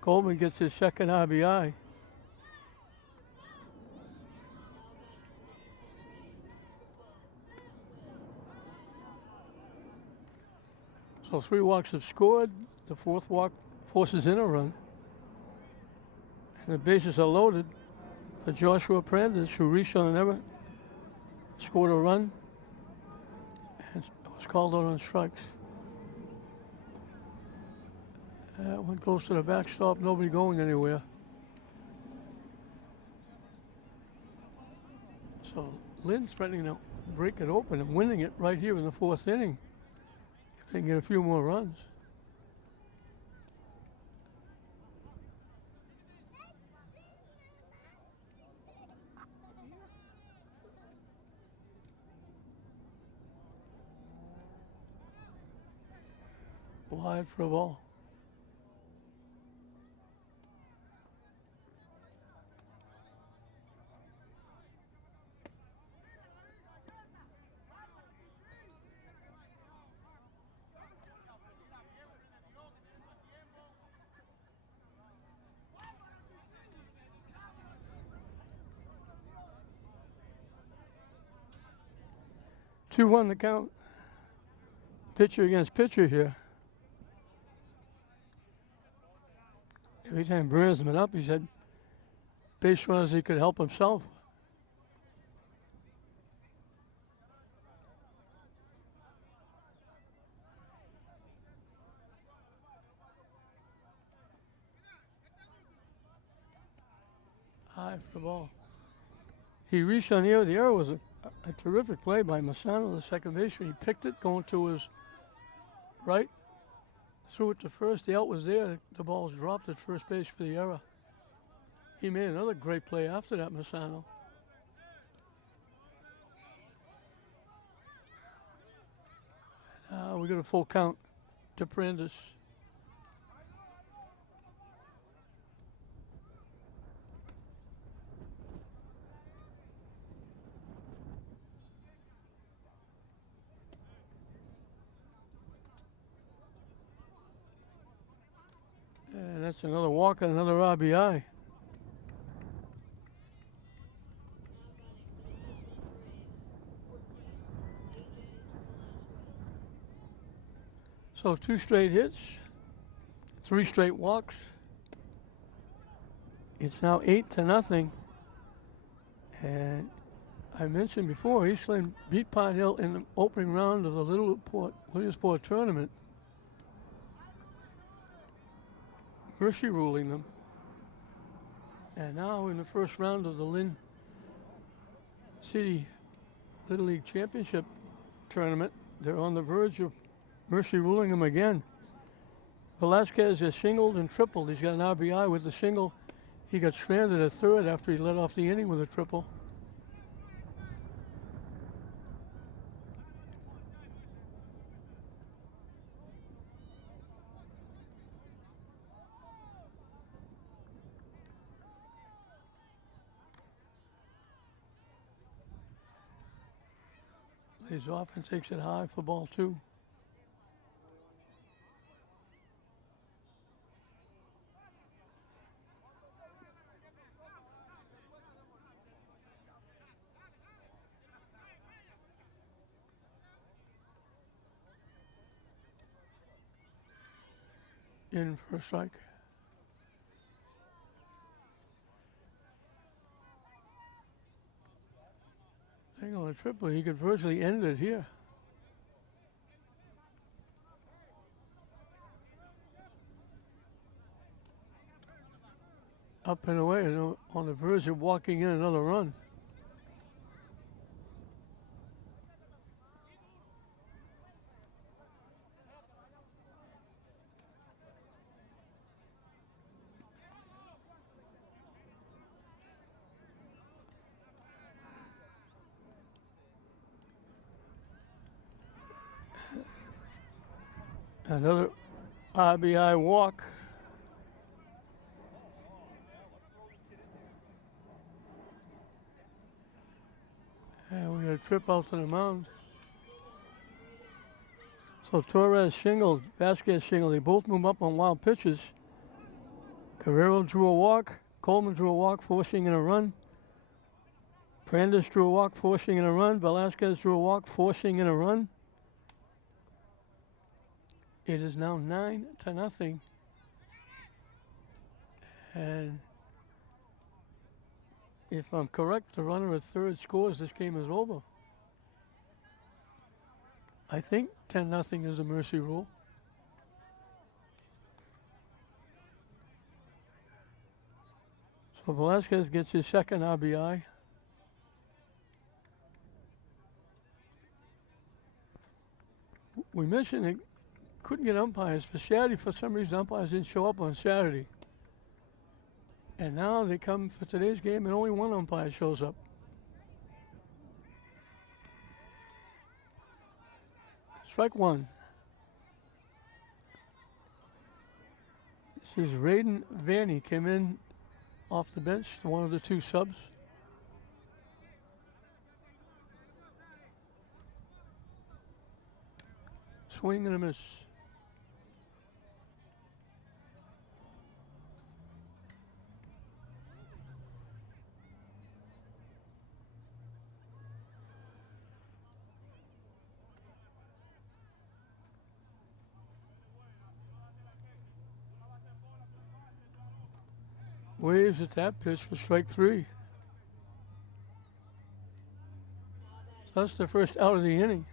Coleman gets his second RBI. So 3 walks have scored. The 4th walk forces in a run. And the bases are loaded for Joshua Prandis, who reached on an error, scored a run, and was called out on strikes. That one goes to the backstop, nobody going anywhere. So Lynn's threatening to break it open and winning it right here in the 4th inning. If they can get a few more runs. Wide for a ball. Two on the count. Pitcher against pitcher here. Every time Burns been up, he's had base runners he could help himself. High for the ball. He reached on the air. The error was a terrific play by Massano, the second baseman. He picked it going to his right, threw it to first. The out was there. The ball was dropped at first base for the error. He made another great play after that, Massano. We got a full count to Prandis. And that's another walk and another RBI. So 2 straight hits, 3 straight walks. It's now 8-0. And I mentioned before, Eastland beat Pot Hill in the opening round of the Williamsport tournament. Mercy ruling them. And now in the first round of the Lynn City Little League Championship tournament, they're on the verge of Mercy ruling them again. Velasquez has singled and tripled. He's got an RBI with the single. He got stranded at third after he led off the inning with a triple. Lays off and takes it high for ball 2. In for a strike. Single and triple, he could virtually end it here. Up and away, and on the verge of walking in another run. Another RBI walk. And we got a trip out to the mound. So Torres shingled, Vasquez shingled. They both move up on wild pitches. Guerrero drew a walk. Coleman drew a walk, forcing in a run. Brandes drew a walk, forcing in a run. Velasquez drew a walk, forcing in a run. It is now 9-0. And if I'm correct, the runner at third scores, this game is over. I think 10-0 is the mercy rule. So Velasquez gets his second RBI. We mentioned they couldn't get umpires for Saturday. For some reason, umpires didn't show up on Saturday. And now they come for today's game and only one umpire shows up. Strike one. This is Raiden Vanny, came in off the bench, one of the two subs. Swing and a miss. Waves at that pitch for strike three. So that's the first out of the inning.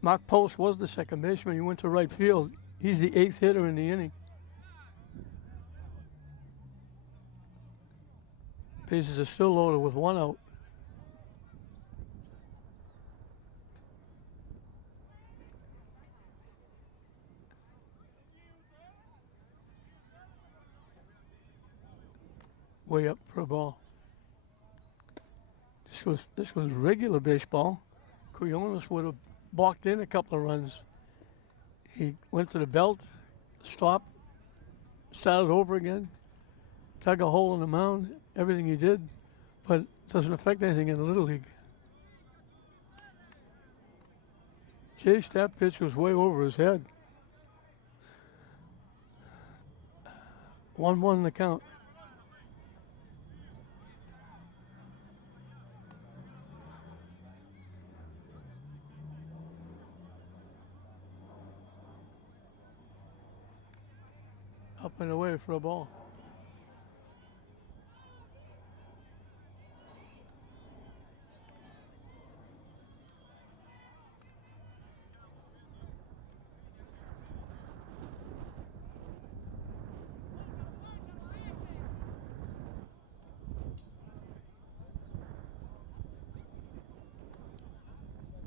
Mark Post was the second baseman. He went to right field. He's the eighth hitter in the inning. Bases are still loaded with one out. Way up for a ball. This was regular baseball. Quiones would have balked in a couple of runs. He went to the belt, stopped, started over again, dug a hole in the mound, everything he did, but it doesn't affect anything in the Little League. Chase, that pitch was way over his head. 1-1 the count. Up and away for a ball.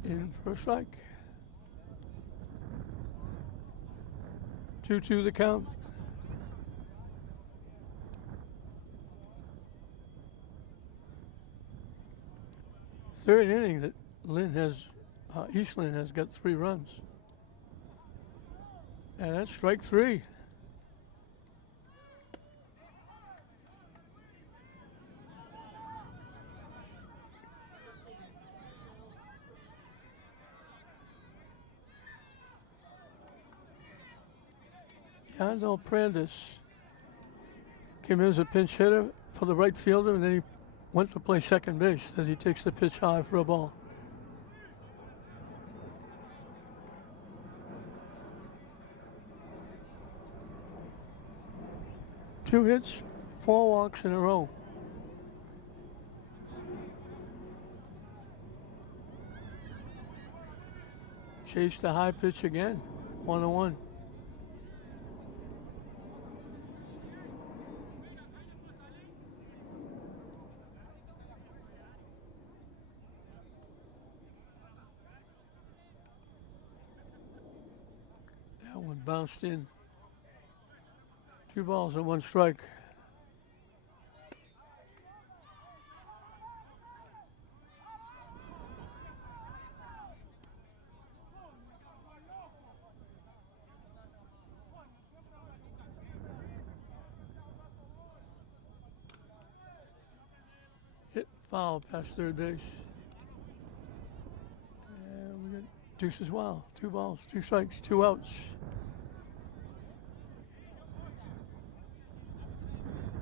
In for a strike. 2-2 the count. Third inning that East Lynn has got 3 runs. And that's strike 3. Yandel Brandes came in as a pinch hitter for the right fielder, and then he went to play second base as he takes the pitch high for a ball. Two hits, 4 walks in a row. Chase the high pitch again, 1-1. Bounced in. 2 balls and 1 strike. Hit foul past third base. Deuces wild. 2 balls, 2 strikes, 2 outs.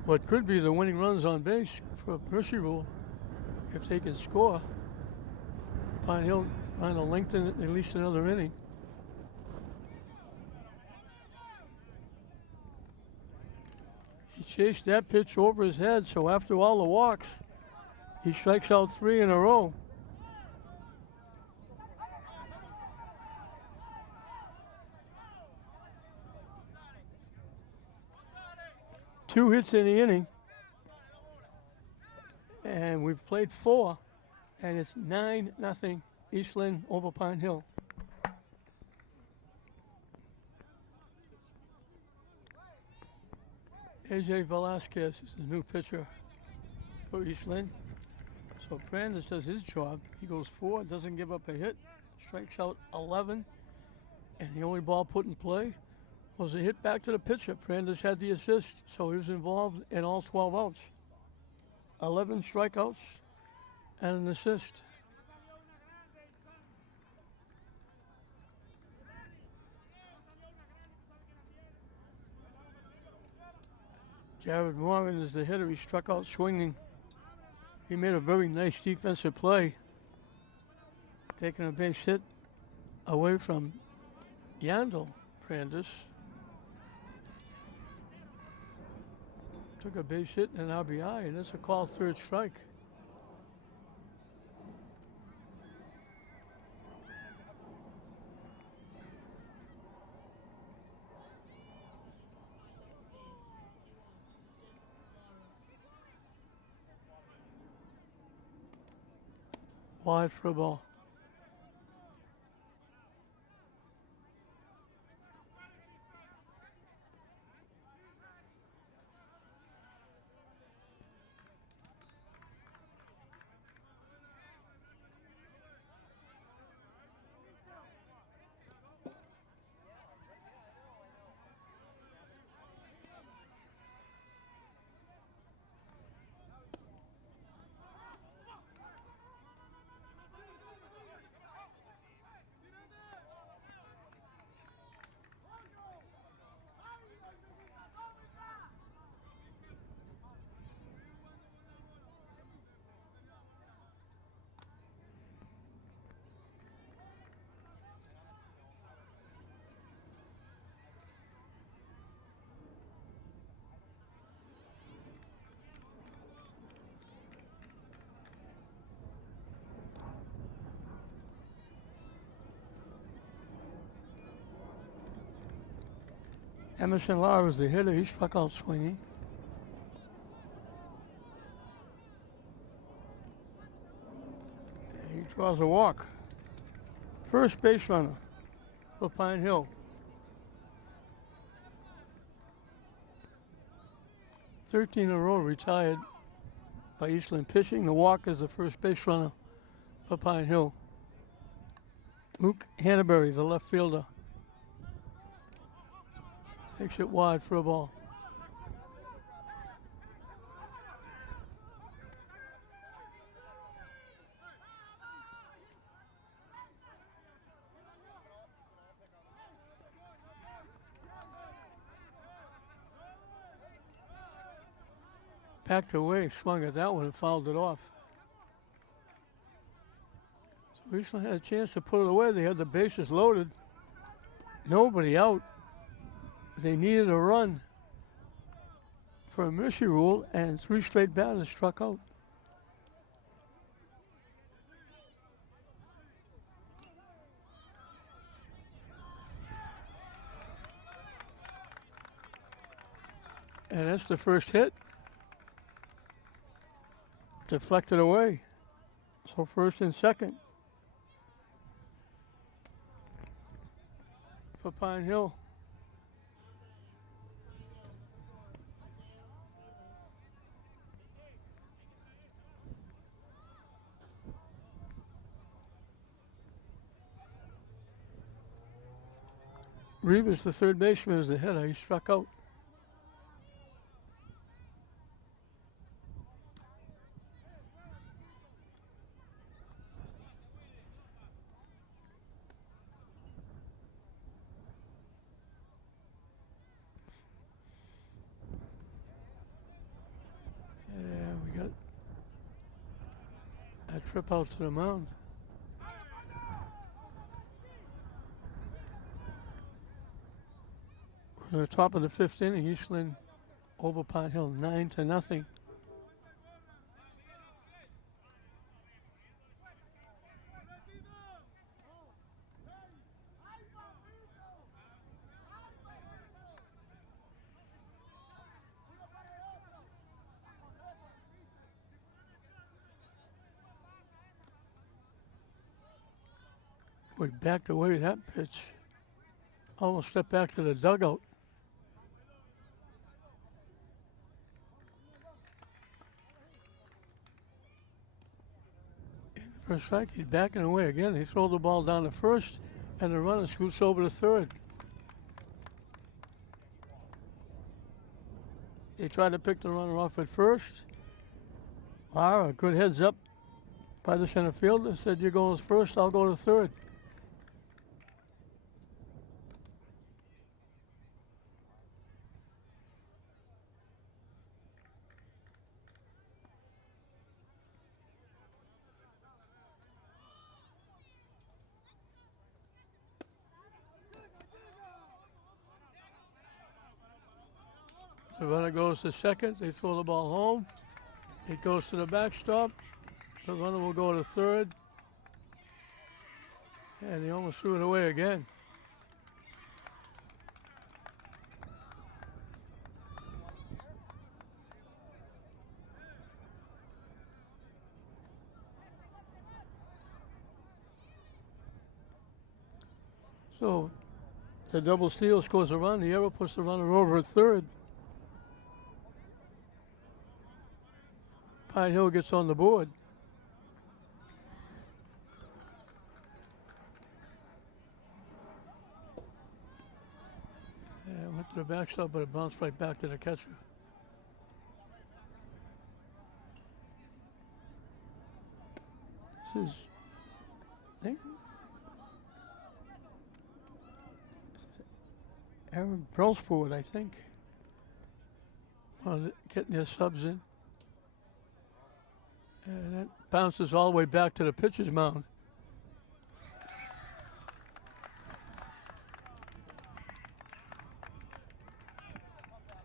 What could be the winning runs on base for mercy rule if they can score. Pine Hill trying to lengthen it at least another inning. He chased that pitch over his head, so after all the walks, he strikes out 3 in a row. Two hits in the inning, and we've played 4, and it's 9-0 East Lynn over Pine Hill. AJ Velasquez is the new pitcher for East Lynn. So Brandes does his job. He goes 4, doesn't give up a hit, strikes out 11, and the only ball put in play was a hit back to the pitcher. Brandes had the assist, so he was involved in all 12 outs. 11 strikeouts and an assist. Jared Morgan is the hitter. He struck out swinging. He made a very nice defensive play, taking a base hit away from Yandel Brandes. Took a base hit and an RBI, and that's a call 3rd strike. Wide for a ball. Emerson Lara was the hitter. He struck out swinging. He draws a walk. First base runner for Pine Hill. "13 in a row retired by East Lynn pitching. The walk is the first base runner for Pine Hill. Luke Hannaberry, the left fielder, takes it wide for a ball. Backed away, swung at that one and fouled it off. So East Lynn had a chance to put it away. They had the bases loaded. Nobody out. They needed a run for a mercy rule, and 3 straight batters struck out. And that's the first hit. Deflected away. So first and second for Pine Hill. Rivas, the third baseman, is the hitter. He struck out. A trip out to the mound. We're at the top of the 5th inning. Eastland over Pine Hill 9-0. We backed away that pitch. Almost stepped back to the dugout. First strike, he's backing away again. He throws the ball down to first, and the runner scoots over to third. They tried to pick the runner off at first. Lara, good heads up by the center fielder, said, "You go first, I'll go to third." The runner goes to second. They throw the ball home. It goes to the backstop. The runner will go to third. And he almost threw it away again. So the double steal scores a run. The error puts the runner over at third. Pine Hill gets on the board. And went to the backstop, but it bounced right back to the catcher. This is, I think, Aaron Brelsford, I think. Getting their subs in. And that bounces all the way back to the pitcher's mound.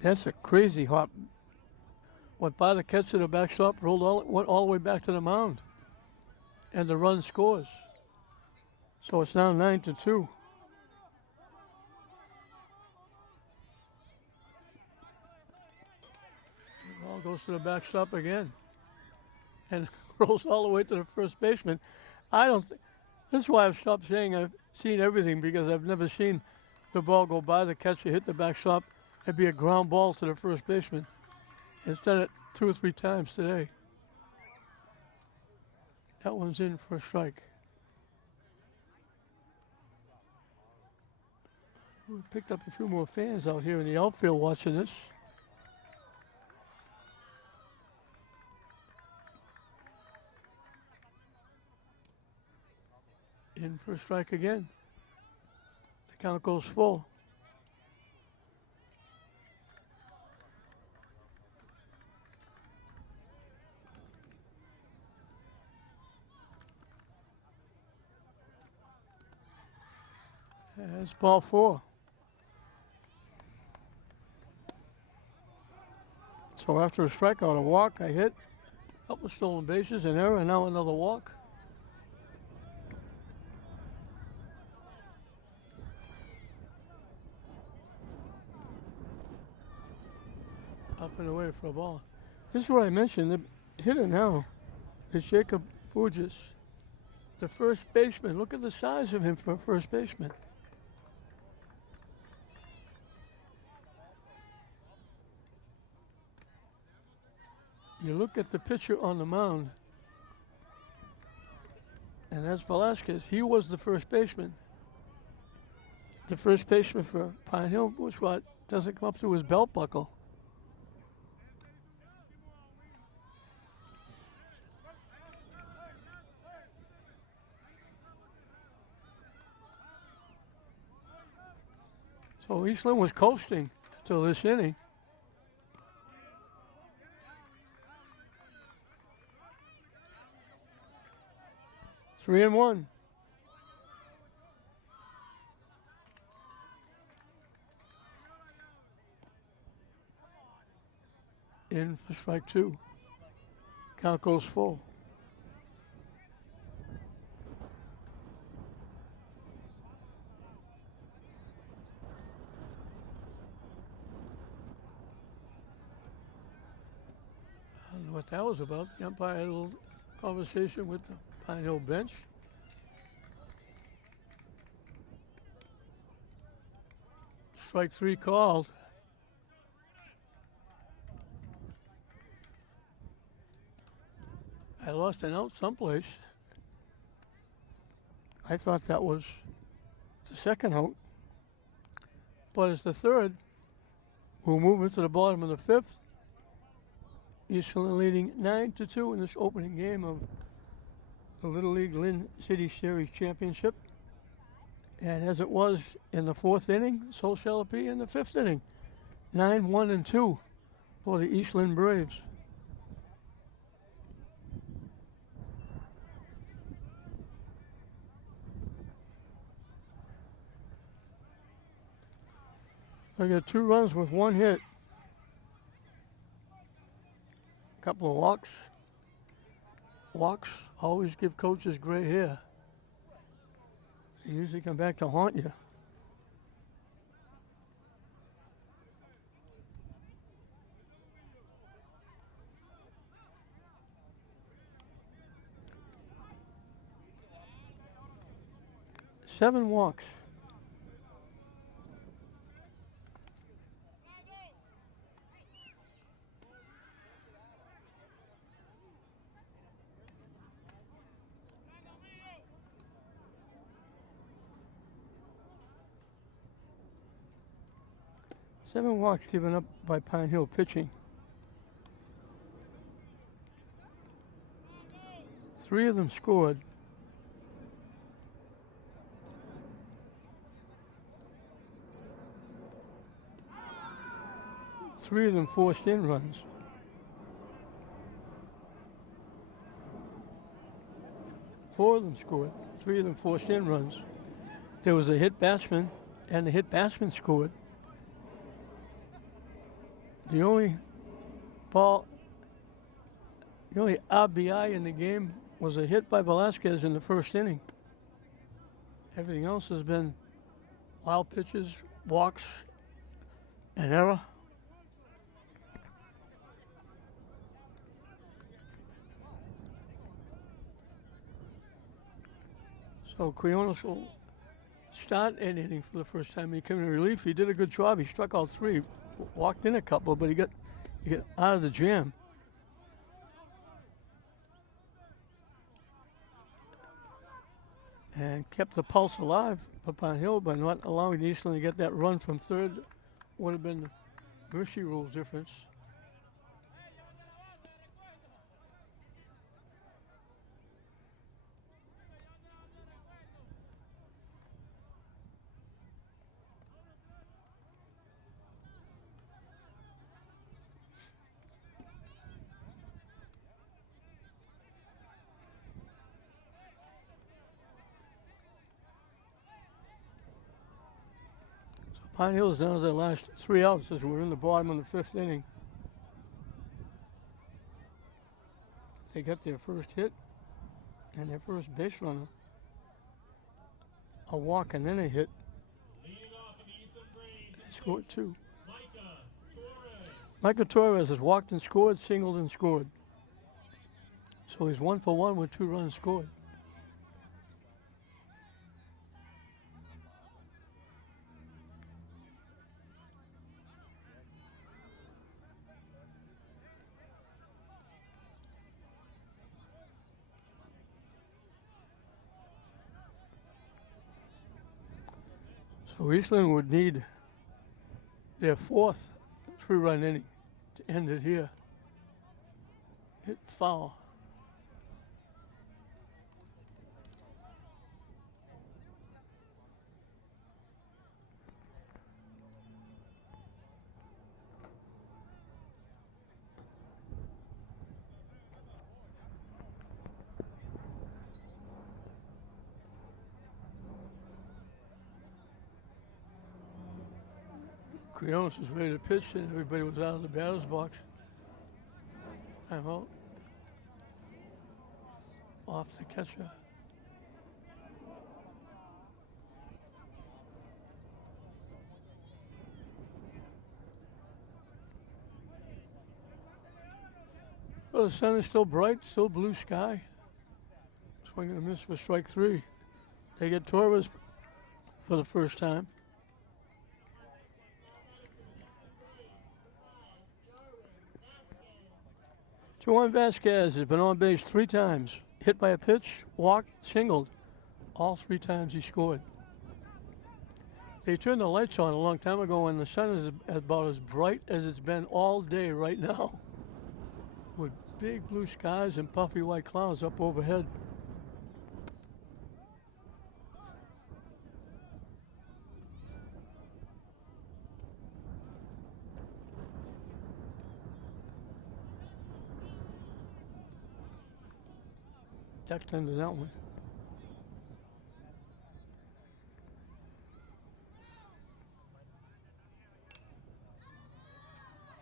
That's a crazy hop. Went by the catcher, the backstop, went all the way back to the mound. And the run scores. So it's now 9-2. The ball goes to the backstop again. And rolls all the way to the first baseman. This is why I've stopped saying I've seen everything, because I've never seen the ball go by the catcher, hit the backstop, and be a ground ball to the first baseman. It's done it 2 or 3 times today. That one's in for a strike. We picked up a few more fans out here in the outfield watching this. In for a strike again. The count goes full. That's ball 4. So after a strikeout, a walk, I hit, couple stolen bases, an error, and now another walk. Up and away for a ball. This is what I mentioned. The hitter now is Jacob Burgess, the first baseman. Look at the size of him for a first baseman. You look at the pitcher on the mound, and that's Velasquez. He was the first baseman. The first baseman for Pine Hill was what doesn't come up to his belt buckle. So Eastland was coasting until this inning. 3-1. In for strike two. Count goes full. I don't know what that was about. The umpire had a little conversation with the Pine Hill bench. Strike three called. I lost an out someplace. I thought that was the second out. But it's the third. We'll move into the bottom of the fifth. Eastland leading 9-2 in this opening game of the Little League Lynn City Series Championship. And as it was in the fourth inning, so shall it be in the fifth inning. 9-1-2 for the Eastland Braves. I got 2 runs with 1 hit. A couple of walks. Walks always give coaches gray hair. They usually come back to haunt you. Seven walks. Seven walks given up by Pine Hill pitching. 3 of them scored. Three of them forced in runs. Four of them scored. 3 of them forced in runs. There was a hit batsman, and the hit batsman scored. The only RBI in the game was a hit by Velasquez in the first inning. Everything else has been wild pitches, walks, and error. So Quiones will start an inning for the first time. He came in relief. He did a good job. He struck out 3, walked in a couple, but he got out of the jam. And kept the pulse alive for Pine Hill by not allowing Eastland to get that run from third. Would have been the mercy rule difference. Pine Hill's down to their last 3 outs as we're in the bottom of the 5th inning. They got their first hit and their first base runner. A walk and then a hit. They scored 2. Micah Torres has walked and scored, singled and scored. So he's 1 for 1 with 2 runs scored. So Eastland would need their 4th 3-run inning to end it here. Hit foul. Quiones was ready to pitch and everybody was out of the batter's box. Time out. Off the catcher. Well, the sun is still bright, still blue sky. Swing and a miss for strike 3. They get Torres for the first time. Juan Vasquez has been on base 3 times. Hit by a pitch, walked, singled. All 3 times he scored. They turned the lights on a long time ago and the sun is about as bright as it's been all day right now. With big blue skies and puffy white clouds up overhead. Ducked into that one.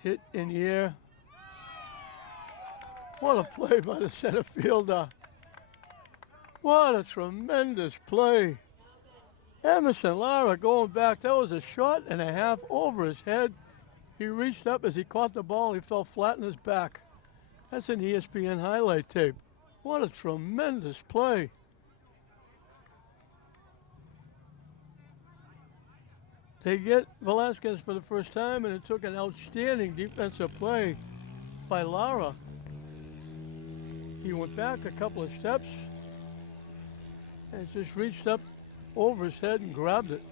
Hit in the air. What a play by the center fielder. What a tremendous play. Emerson Lara going back. That was a shot and a half over his head. He reached up as he caught the ball. He fell flat on his back. That's an ESPN highlight tape. What a tremendous play. They get Velasquez for the first time, and it took an outstanding defensive play by Lara. He went back a couple of steps and just reached up over his head and grabbed it.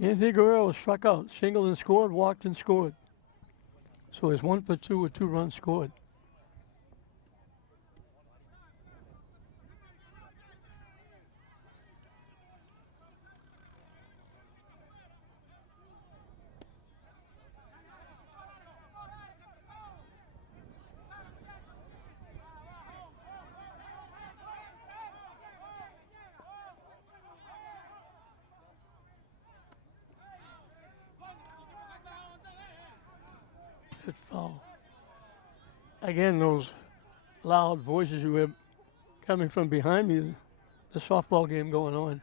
Anthony Guerrero struck out, singled and scored, walked and scored. So he's 1 for 2 with 2 runs scored. Hit foul. Again, those loud voices you hear coming from behind me, the softball game going on.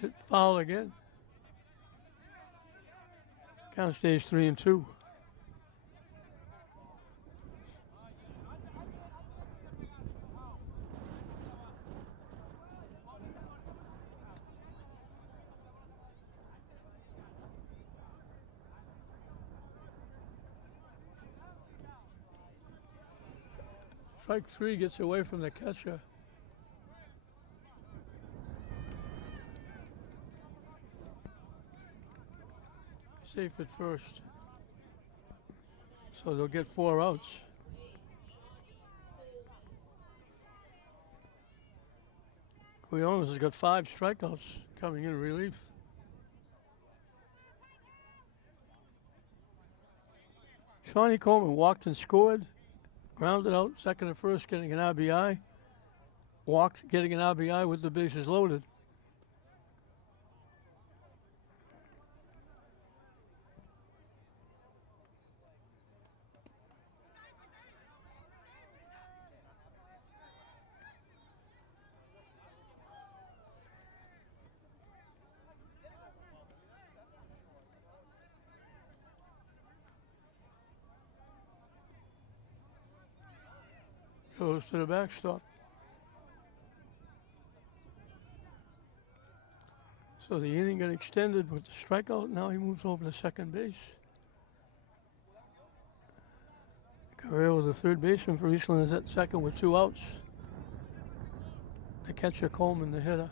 Hit foul again. Count stays 3-2. Strike 3 gets away from the catcher. Safe at first. So they'll get 4 outs. Quiones has got 5 strikeouts coming in relief. Shawnee Coleman walked and scored. Grounded out, second and first, getting an RBI. Walked, getting an RBI with the bases loaded. Goes to the backstop. So the inning got extended with the strikeout. Now he moves over to second base. Guerrero, the third baseman for Eastland, is at second with 2 outs. The catcher Coleman, the hitter.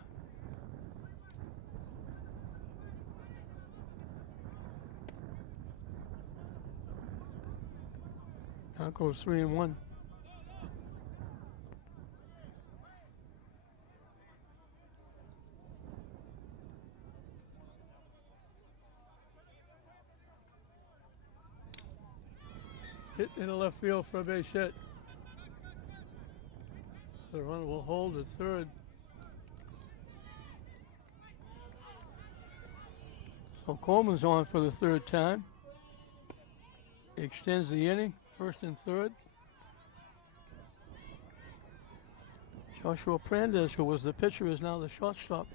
Now it goes 3-1. Hit into left field for a base hit. The runner will hold at third. So Coleman's on for the third time. He extends the inning, first and third. Joshua Prandes, who was the pitcher, is now the shortstop.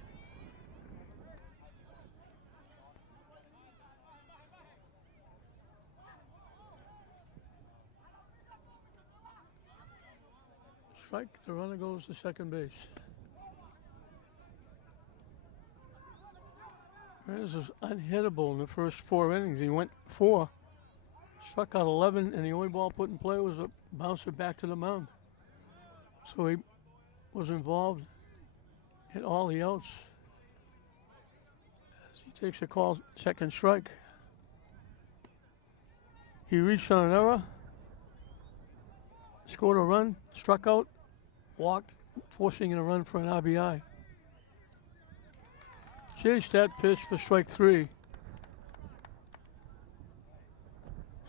Strike, the runner goes to second base. Prandes was unhittable in the first 4 innings. He went 4, struck out 11, and the only ball put in play was a bouncer back to the mound. So he was involved in all the outs. As he takes a call, second strike. He reached on an error, scored a run, struck out, walked, forcing in a run for an RBI. Chased that pitch for strike 3.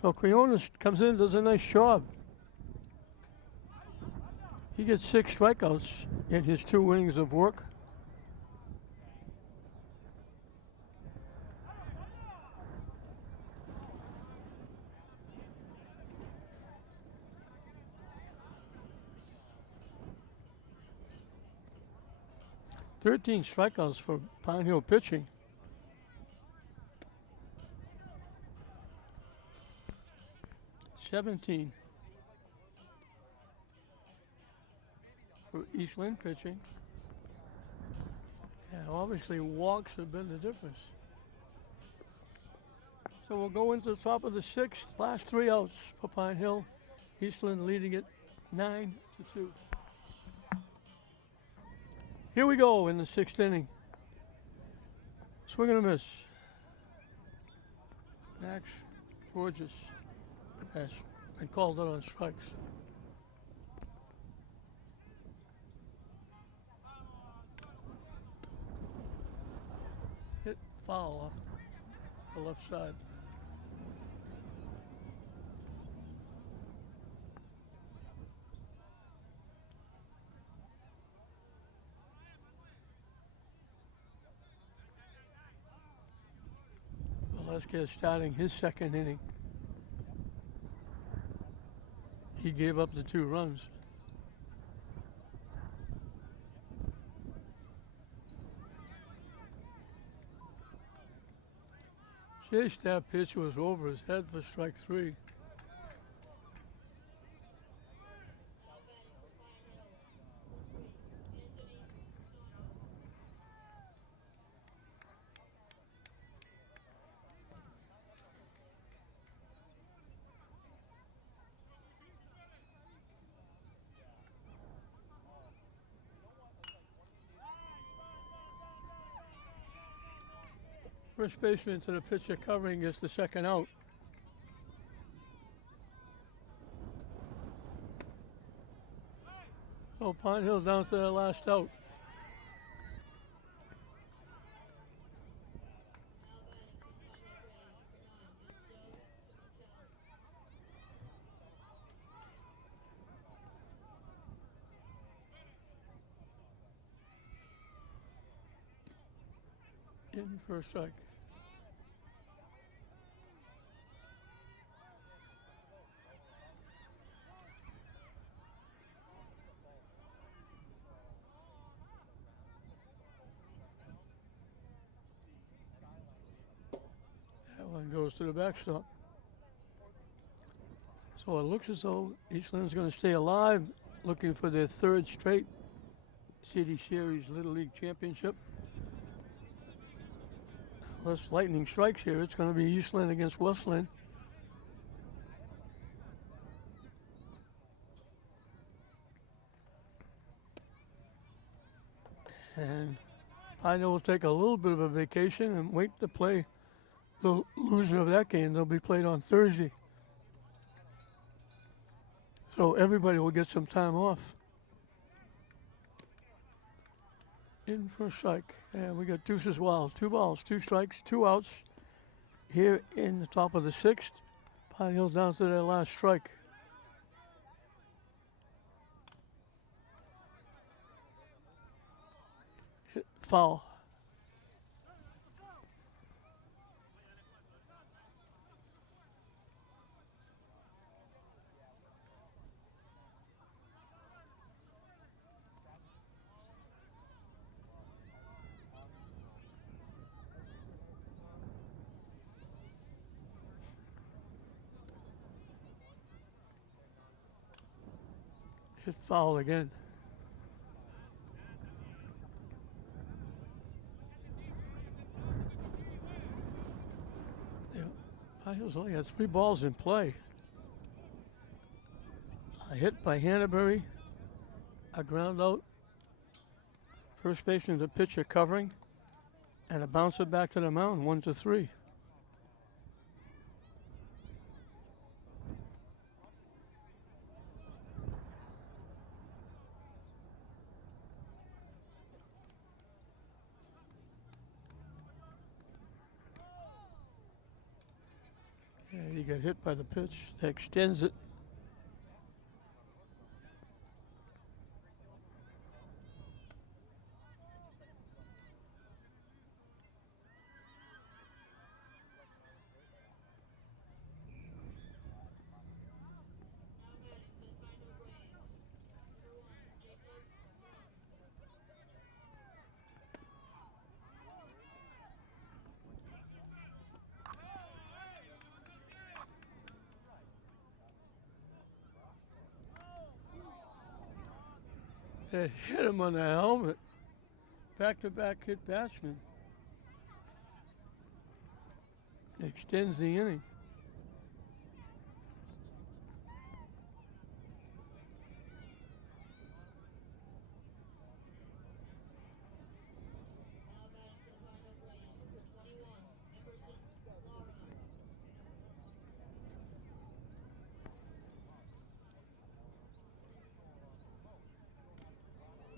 So Quiones comes in, does a nice job. He gets 6 strikeouts in his 2 innings of work. Thirteen strikeouts for Pine Hill pitching. $17 for East Lynn pitching. And obviously walks have been the difference. So we'll go into the top of the 6th. Last 3 outs for Pine Hill. East Lynn leading it 9-2. Here we go in the 6th inning. Swing and a miss. Max Borges has been called out on strikes. Hit foul off the left side. Velasquez starting his 2nd inning. He gave up the 2 runs. Chased that pitch, was over his head for strike 3. First baseman to the pitcher covering gets the 2nd out. So Pine Hill down to their last out. In for a strike. That one goes to the backstop. So it looks as though East Lynn's going to stay alive, looking for their 3rd straight City Series Little League Championship. Unless lightning strikes here, it's going to be East Lynn against West Lynn. Pine Hill will take a little bit of a vacation and wait to play the loser of that game. They'll be played on Thursday. So everybody will get some time off. In for a strike. And we got deuces wild. 2 balls, 2 strikes, 2 outs. Here in the top of the 6th. Pine Hill down to their last strike. Hit foul. Hit foul again. Yeah, Pine Hill's only had 3 balls in play. A hit by Hannaberry, a ground out, first baseman the pitcher covering, and a bouncer back to the mound, 1-3. Yeah, he got hit by the pitch that extends it. They hit him on the helmet. Back-to-back hit batsman. Extends the inning.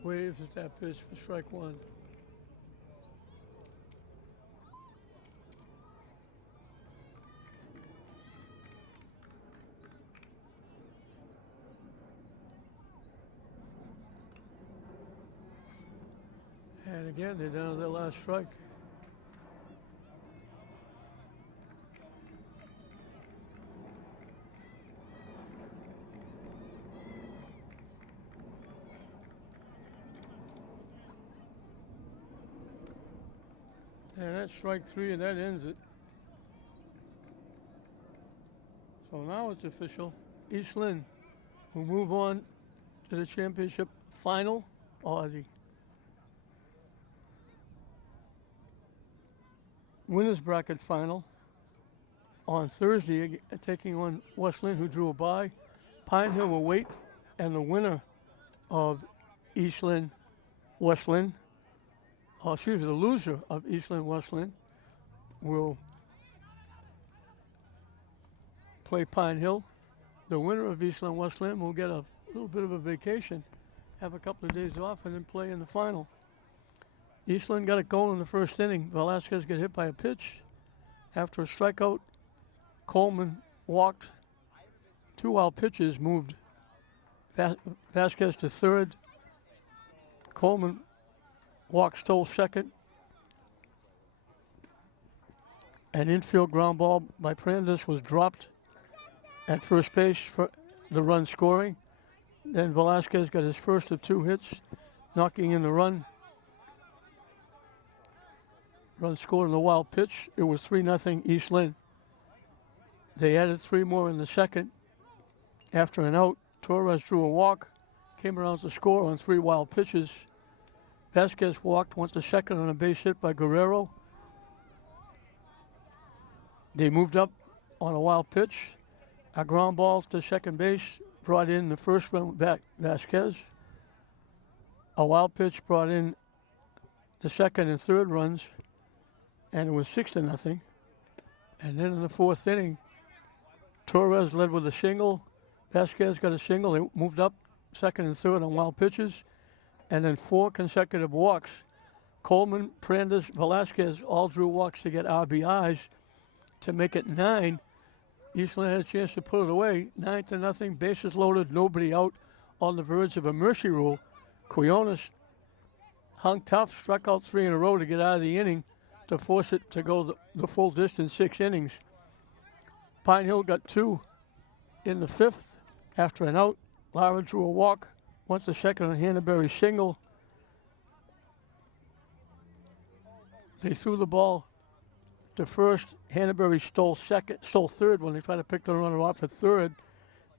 Waves at that pitch for strike 1. And again, they're down to their last strike. And that's strike 3, and that ends it. So now it's official. East Lynn will move on to the championship final, or the winners bracket final on Thursday, taking on West Lynn, who drew a bye. Pine Hill will wait, and the winner of East Lynn, West Lynn, the loser of East Lynn, West Lynn, will play Pine Hill. The winner of East Lynn, West Lynn will get a little bit of a vacation, have a couple of days off, and then play in the final. East Lynn got it going in the first inning. Velasquez got hit by a pitch. After a strikeout, Coleman walked. 2 wild pitches moved Vasquez to third. Coleman walked, stole second. An infield ground ball by Prandis was dropped at first base for the run scoring. Then Velasquez got his first of 2 hits, knocking in the run. Run scored on the wild pitch. It was 3-0 East Lynn. They added 3 more in the second. After an out, Torres drew a walk, came around to score on 3 wild pitches. Vasquez walked, went to second on a base hit by Guerrero. They moved up on a wild pitch. A ground ball to second base brought in the first run back Vasquez. A wild pitch brought in the second and third runs, and it was 6-0. And then in the fourth inning, Torres led with a single. Vasquez got a single. They moved up second and third on wild pitches, and then 4 consecutive walks. Coleman, Prandas, Velasquez all drew walks to get RBIs to make it 9. Eastland had a chance to put it away. 9-0, bases loaded, nobody out, on the verge of a mercy rule. Quiones hung tough, struck out 3 in a row to get out of the inning to force it to go the full distance, 6 innings. Pine Hill got 2 in the 5th after an out. Lara drew a walk, once the second on Hannaberry's single. They threw the ball to first. Hannaberry stole third when they tried to pick the runner off at third.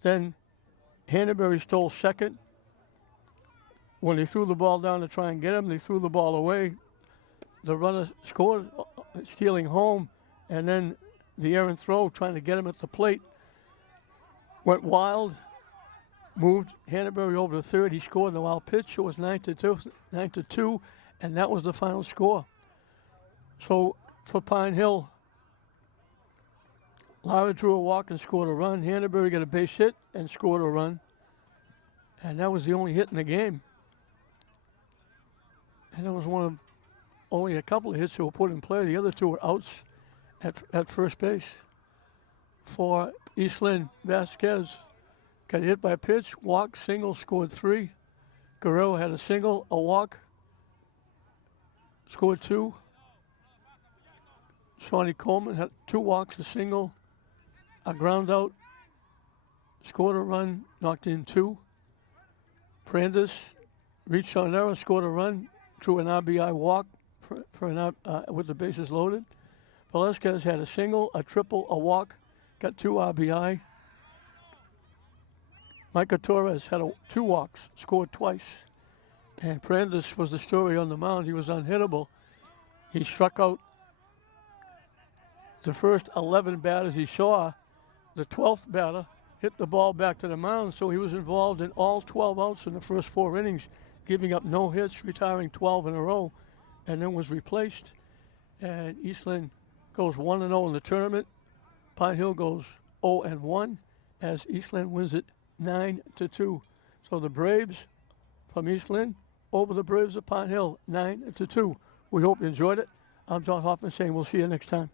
Then Hannaberry stole second. When they threw the ball down to try and get him, they threw the ball away. The runner scored, stealing home, and then the errant throw, trying to get him at the plate, went wild, moved Hannaberry over to third. He scored in the wild pitch. It was 9-2, and that was the final score. So for Pine Hill, Lara drew a walk and scored a run. Hannaberry got a base hit and scored a run, and that was the only hit in the game. And that was one of only a couple of hits that were put in play. The other 2 were outs at first base. For East Lynn, Vasquez got hit by a pitch, walk, single, scored 3. Guerrero had a single, a walk, scored 2. Shawnee Coleman had 2 walks, a single, a ground out, scored a run, knocked in 2. Prandas reached on an error, scored a run, drew an RBI walk with the bases loaded. Velasquez had a single, a triple, a walk, got 2 RBI. Micah Torres had 2 walks, scored twice. And Prandas was the story on the mound. He was unhittable. He struck out the first 11 batters he saw. The 12th batter hit the ball back to the mound, so he was involved in all 12 outs in the first 4 innings, giving up no hits, retiring 12 in a row, and then was replaced. And Eastland goes 1-0 in the tournament. Pine Hill goes 0-1 as Eastland wins it 9-2. So the Braves from Eastland over the Braves of Pine Hill, 9-2. We hope you enjoyed it. I'm John Hoffman saying we'll see you next time.